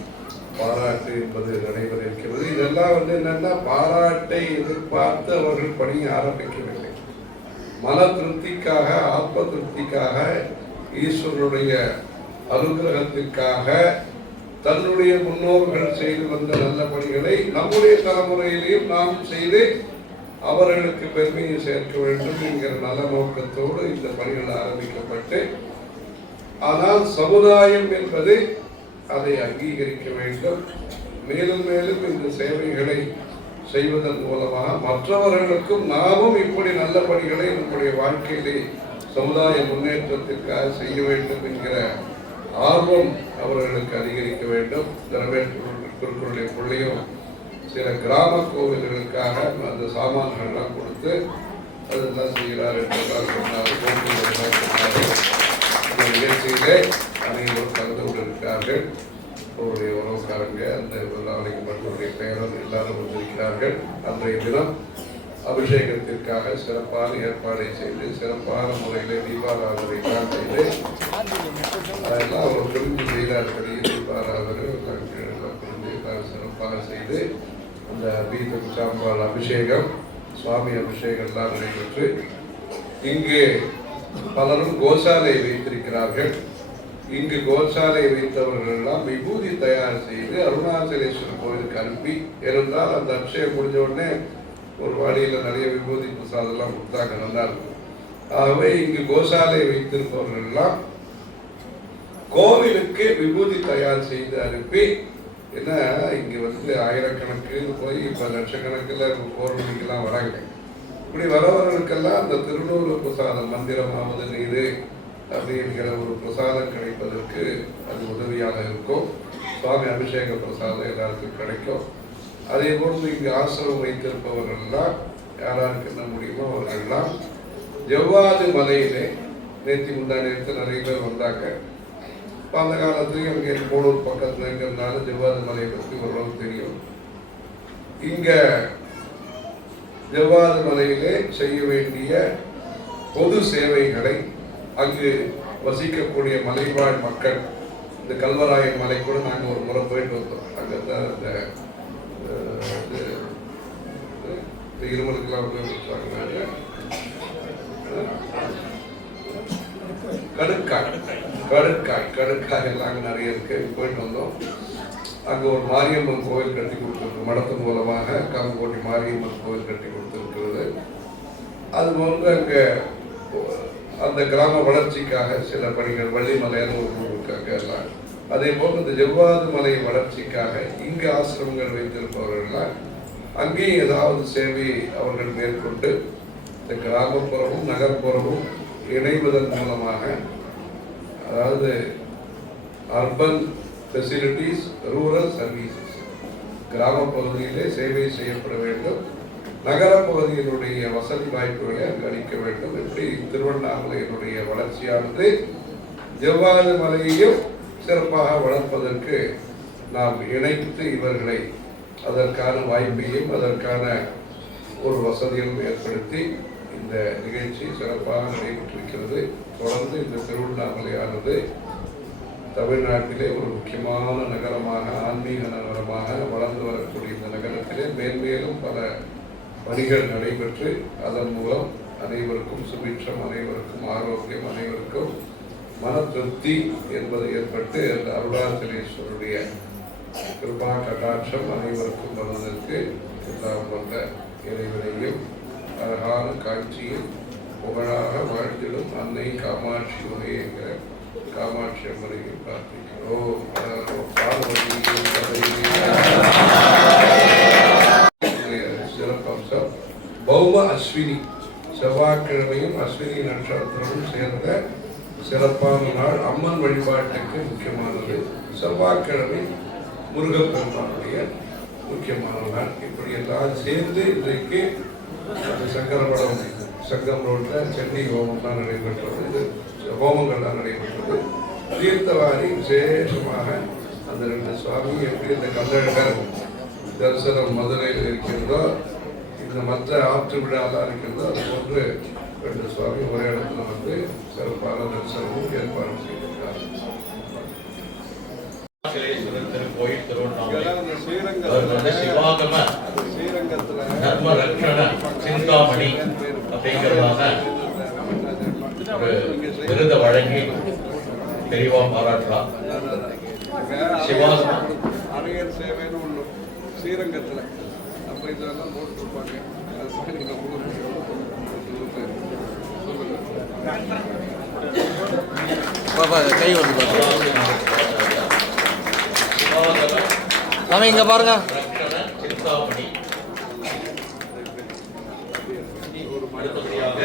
பாராட்டு என்பது நடைபெற இருக்கிறது. இதெல்லாம் என்னன்னா பாராட்டை எதிர்பார்த்து அவர்கள் பணியை ஆரம்பிக்கவில்லை. மன திருப்திக்காக, ஆத்ம திருப்திக்காக, ஈஸ்வரனுடைய அனுகிரகத்திற்காக தன்னுடைய முன்னோர்கள் செய்து வந்த நல்ல பணிகளை நம்முடைய தலைமுறையிலையும் நாம் செய்து அவர்களுக்கு பெருமையை சேர்க்க வேண்டும் என்கிற நல்ல நோக்கத்தோடு இந்த பணிகள் ஆரம்பிக்கப்பட்டு, ஆனால் சமுதாயம் என்பது அதை அங்கீகரிக்க வேண்டும். மேலும் மேலும் இந்த சேவைகளை செய்வதன் மூலமாக மற்றவர்களுக்கும் நாமும் இப்படி நல்ல பணிகளை நம்முடைய வாழ்க்கையிலே சமுதாய முன்னேற்றத்திற்காக செய்ய வேண்டும் என்கிற ஆர்வம் அவர்களுக்கு அதிகரிக்க வேண்டும். திருக்குறளுடைய பிள்ளையும் சில கிராம கோவில்களுக்காக அந்த சாமான்கள்லாம் கொடுத்து அதெல்லாம் செய்கிறார் என்றெல்லாம் சொன்னார். இந்த நிகழ்ச்சியிலே அனைவரும் கலந்து கொண்டிருக்கிறார்கள். அவருடைய உறவுக்காரங்க, அந்த நாளைக்கு மக்களுடைய பெயரும் எல்லாரும் வந்திருக்கிறார்கள். அன்றைய தினம் அபிஷேகத்திற்காக சிறப்பான ஏற்பாடை செய்து சிறப்பான முறையிலே தீபாராதனை எல்லாம் செய்து அதெல்லாம் அவர் புரிந்து செய்தார். பெரிய தீபாராதனை சிறப்பாக செய்து அந்த பீதம் சாம்பால் அபிஷேகம், சுவாமி அபிஷேகம் எல்லாம் நடைபெற்று இங்கு பலரும் கோசாலை வைத்திருக்கிறார்கள். இங்கு கோசாலை வைத்தவர்கள் எல்லாம் விபூதி தயார் செய்து அருணாச்சலேஸ்வரர் கோயிலுக்கு அனுப்பி, ஏனென்றால் அந்த அபிஷேகம் முடிஞ்ச உடனே ஒரு வாடியில் நிறைய விபூதி பிரசாதெல்லாம் கொடுத்தாங்க, நல்லா இருக்கும். ஆகவே இங்கு கோசாலை வைத்திருப்பவர்கள் எல்லாம் கோவிலுக்கு விபூதி தயார் செய்து அனுப்பி, ஏன்னா இங்க ஆயிரக்கணக்கு போய் இப்ப லட்சக்கணக்கில் பௌர்ணமிக்கெல்லாம் வராங்க. இப்படி வரவர்களுக்கெல்லாம் அந்த திருநூறு பிரசாதம், மந்திரமாவது நீரு அப்படிங்கிற ஒரு பிரசாதம் கிடைப்பதற்கு அது உதவியாக இருக்கும். சுவாமி அபிஷேக பிரசாதம் எல்லாருக்கும் கிடைக்கும். அதே போன்று இங்கு ஆசிரமம் வைத்திருப்பவர்கள்லாம் யாராருக்கு என்ன முடியுமோ அவர்கள்லாம் ஜவ்வாது மலையிலே நேற்று முந்தானத்து நிறைய பேர் வந்தாங்க. அந்த காலத்துலேயும் அங்கே போலூர் பக்கத்தில் இருக்கிறதுனால ஜவ்வாது மலையை பற்றி ஓரளவு தெரியும். இங்க ஜவ்வாது மலையிலே செய்ய வேண்டிய பொது சேவைகளை அங்கு வசிக்கக்கூடிய மலைவாழ் மக்கள், இந்த கல்வராயன் மலை கூட நாங்கள் ஒரு முறை போயிட்டு வந்தோம். அங்கே தான் இந்த இருமலுக்கெல்லாம் உபயோகிச்சாங்க. கடுக்காய் எல்லாம் நிறைய இருக்கு. போயிட்டு வந்தோம். அங்கே ஒரு மாரியம்மன் கோவில் கட்டி கொடுத்துருக்கு, மடத்தின் மூலமாக காமகோட்டி மாரியம்மன் கோவில் கட்டி கொடுத்துருக்கிறது. அது போன்று அங்கே அந்த கிராம வளர்ச்சிக்காக சில பணிகள், வள்ளிமலையான ஒரு இருக்காங்க எல்லாம். அதே போல் இந்த ஜவ்வாது மலை வளர்ச்சிக்காக இங்கு ஆசிரமங்கள் வைத்திருப்பவர்கள்லாம் அங்கேயும் ஏதாவது சேவை அவர்கள் மேற்கொண்டு இந்த கிராமப்புறமும் நகர்ப்புறமும் இணைவதன் மூலமாக, அதாவது அர்பன் ஃபெசிலிட்டிஸ், ரூரல் சர்வீசஸ், கிராம பகுதியிலே சேவை செய்யப்பட வேண்டும், நகர பகுதியினுடைய வசதி வாய்ப்புகளை அங்கு அளிக்க வேண்டும். இப்படி திருவண்ணாமலையினுடைய வளர்ச்சியானது ஜவ்வாது மலையையும் சிறப்பாக வளர்ப்பதற்கு நாம் இணைத்து இவர்களை அதற்கான வாய்ப்பையும் அதற்கான ஒரு வசதியும் ஏற்படுத்தி இந்த நிகழ்ச்சி சிறப்பாக நடைபெற்றிருக்கிறது. தொடர்ந்து இந்த திருவண்ணாமலையானது தமிழ்நாட்டிலே ஒரு முக்கியமான நகரமாக, ஆன்மீக நகரமாக வளர்ந்து வரக்கூடிய இந்த நகரத்திலே மேன்மேலும் பல பணிகள் நடைபெற்று அதன் மூலம் அனைவருக்கும் சுபிட்சம், அனைவருக்கும் ஆரோக்கியம், அனைவருக்கும் மன திருப்தி என்பது ஏற்பட்டு அந்த அருணாச்சலேஸ்வருடைய கிருபா கடாட்சம் அனைவருக்கும் வருவதற்கு எல்லாம் வந்த இறைவனையும் அழகான காட்சியில் புகழாக வாழ்ந்திடும் அன்னை காமாட்சி உரை என்கிற காமாட்சி அம்மனையை பிரார்த்திக்கிறோம். சிறப்பம்சம் பௌம அஸ்வினி, செவ்வாய்க்கிழமையும் அஸ்வினி நட்சத்திரமும் சேர்ந்த சிறப்பான நாள். அம்மன் வழிபாட்டுக்கு முக்கியமானது. செவ்வாய்க்கிழமை முருகப்பெருமானுடைய முக்கியமான நாள். இப்படி எல்லாம் சேர்ந்து இன்றைக்கு சங்கரவடம் சங்கம் ரோட்டில் சென்னை ஹோமம்லாம் நடைபெற்றது. இது ஹோமங்கள்லாம் நடைபெற்றது. தீர்த்தவாரி விசேஷமாக அந்த 2 சுவாமி எப்படி இந்த கள்ளழகர் தரிசனம் மதுரையில் இருக்கின்றோ, இந்த மற்ற ஆற்று விழாலாம் இருக்கிறதோ, அது போன்று 2 சுவாமி ஒரே இடத்துல வந்து சிறப்பான தரிசனமும் ஏற்பாடு செய்திருக்கிறார். திருக்கோயில் திருவண்ணாமலை சிவாகம தர்ம ரக்ஷண சிந்தாமணி அப்படிங்கிறதாக ஒரு விருதை வழங்கி தெளிவா பாராட்டலாம். சிவாகம அணையர் சேவைன்னு ஒன்று ஸ்ரீரங்கத்தில் அப்போ இதெல்லாம் போட்டுருப்பாங்க. கை வந்து இங்க பாருங்க. சிந்தாமணி அடுத்தபடியாக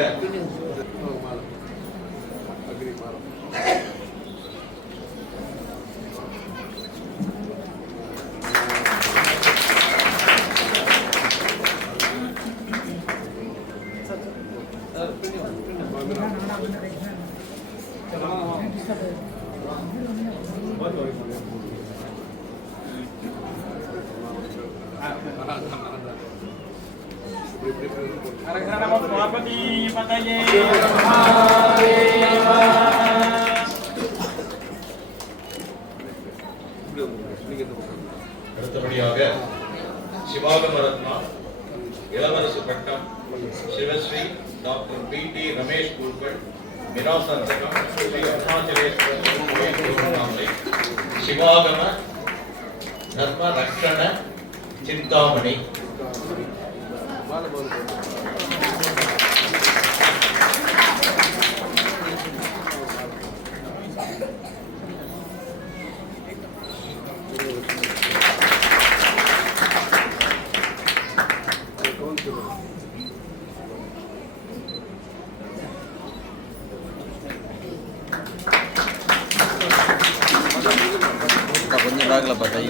அடுத்தபடியாக சிவாகம ரத்னா இளவரசு பட்டம் சிவஸ்ரீ டாக்டர் பி.டி. ரமேஷ் குருக்கள் மிராசந்தகம் ஸ்ரீ அருணாச்சலேஸ்வரர் கோயில் திருவண்ணாமலை சிவாகம தர்ம ரக்ஷண சிந்தாமணி கொஞ்சம் பேக்கில் பார்த்தா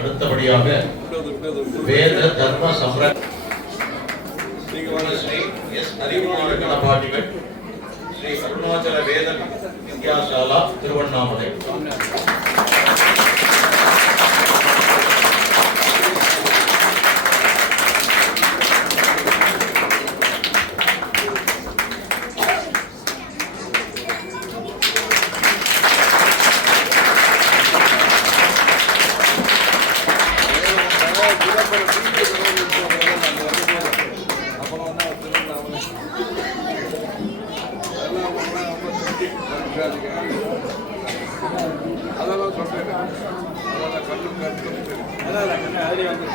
அடுத்தபடியாக வேத தர்ம சம்ரக் ஸ்ரீ எஸ் அறிவுமான கணபாட்டிகள் ஸ்ரீ அருணாச்சல வேத வித்யாசாலா திருவண்ணாமலை அதெல்லாம் சொல்றேன். அதெல்லாம் கண்ணு அதுலேயே வந்து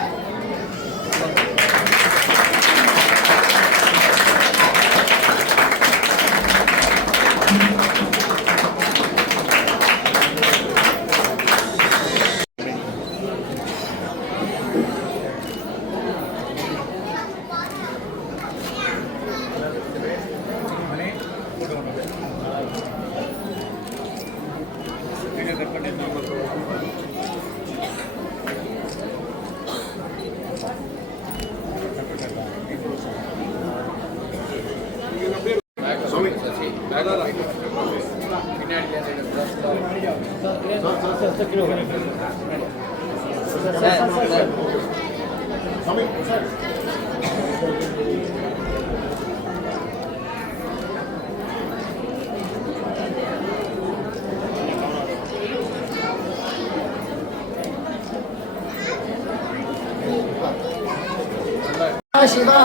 शिवा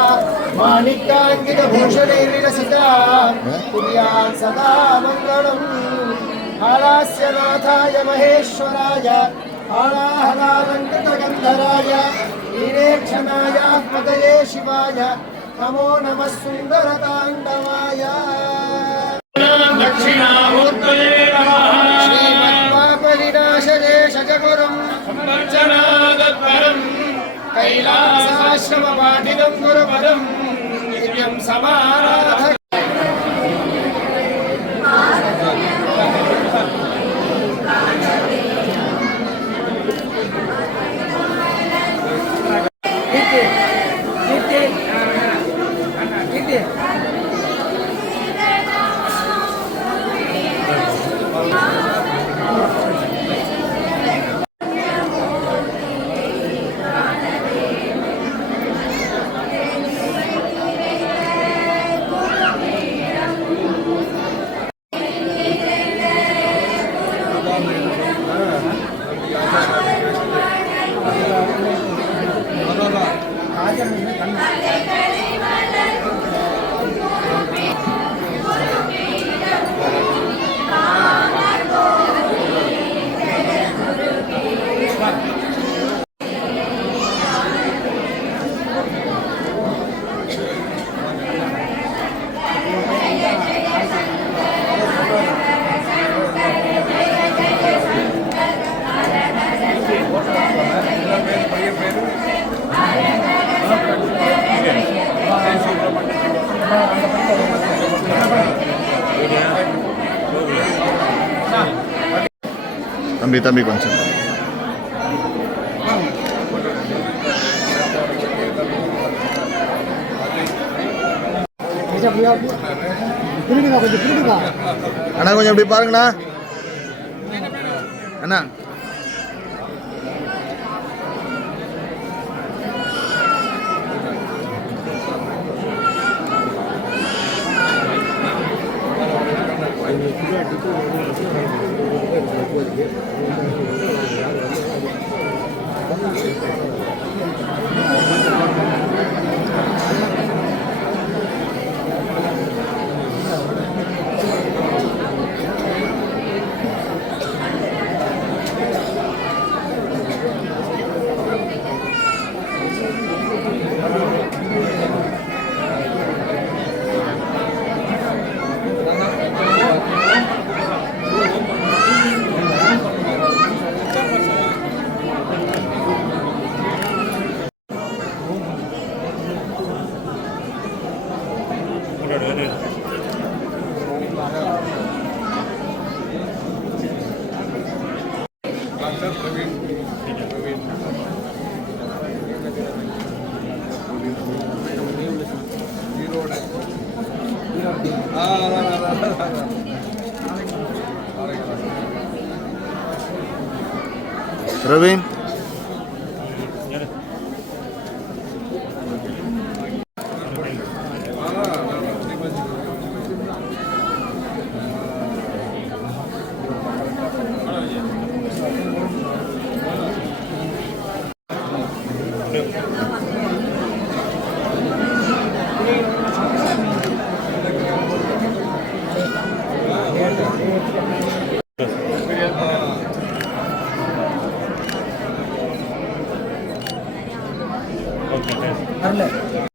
माणिक्याङ्कित भूषणैर्विलसिता कुर्यात् सदा मङ्गलम् हालास्य नाथाय महेश्वराय हालाहलालङ्कृतगन्धराय नीरेक्षणाय पतये शिवाय नमो नमः सुन्दरताण्डवाय दक्षिणामूर्तये नमः श्रीमद्पापविनाशने शजगुरुम् अर्चनादत्परम् कैलासाश्रमपाठितं गुरुपदं नित्यं समाराध தம்பி கொஞ்சம் அண்ணா கொஞ்சம் இப்படி பாருங்கண்ணா அண்ணா பிரவீன் Okay.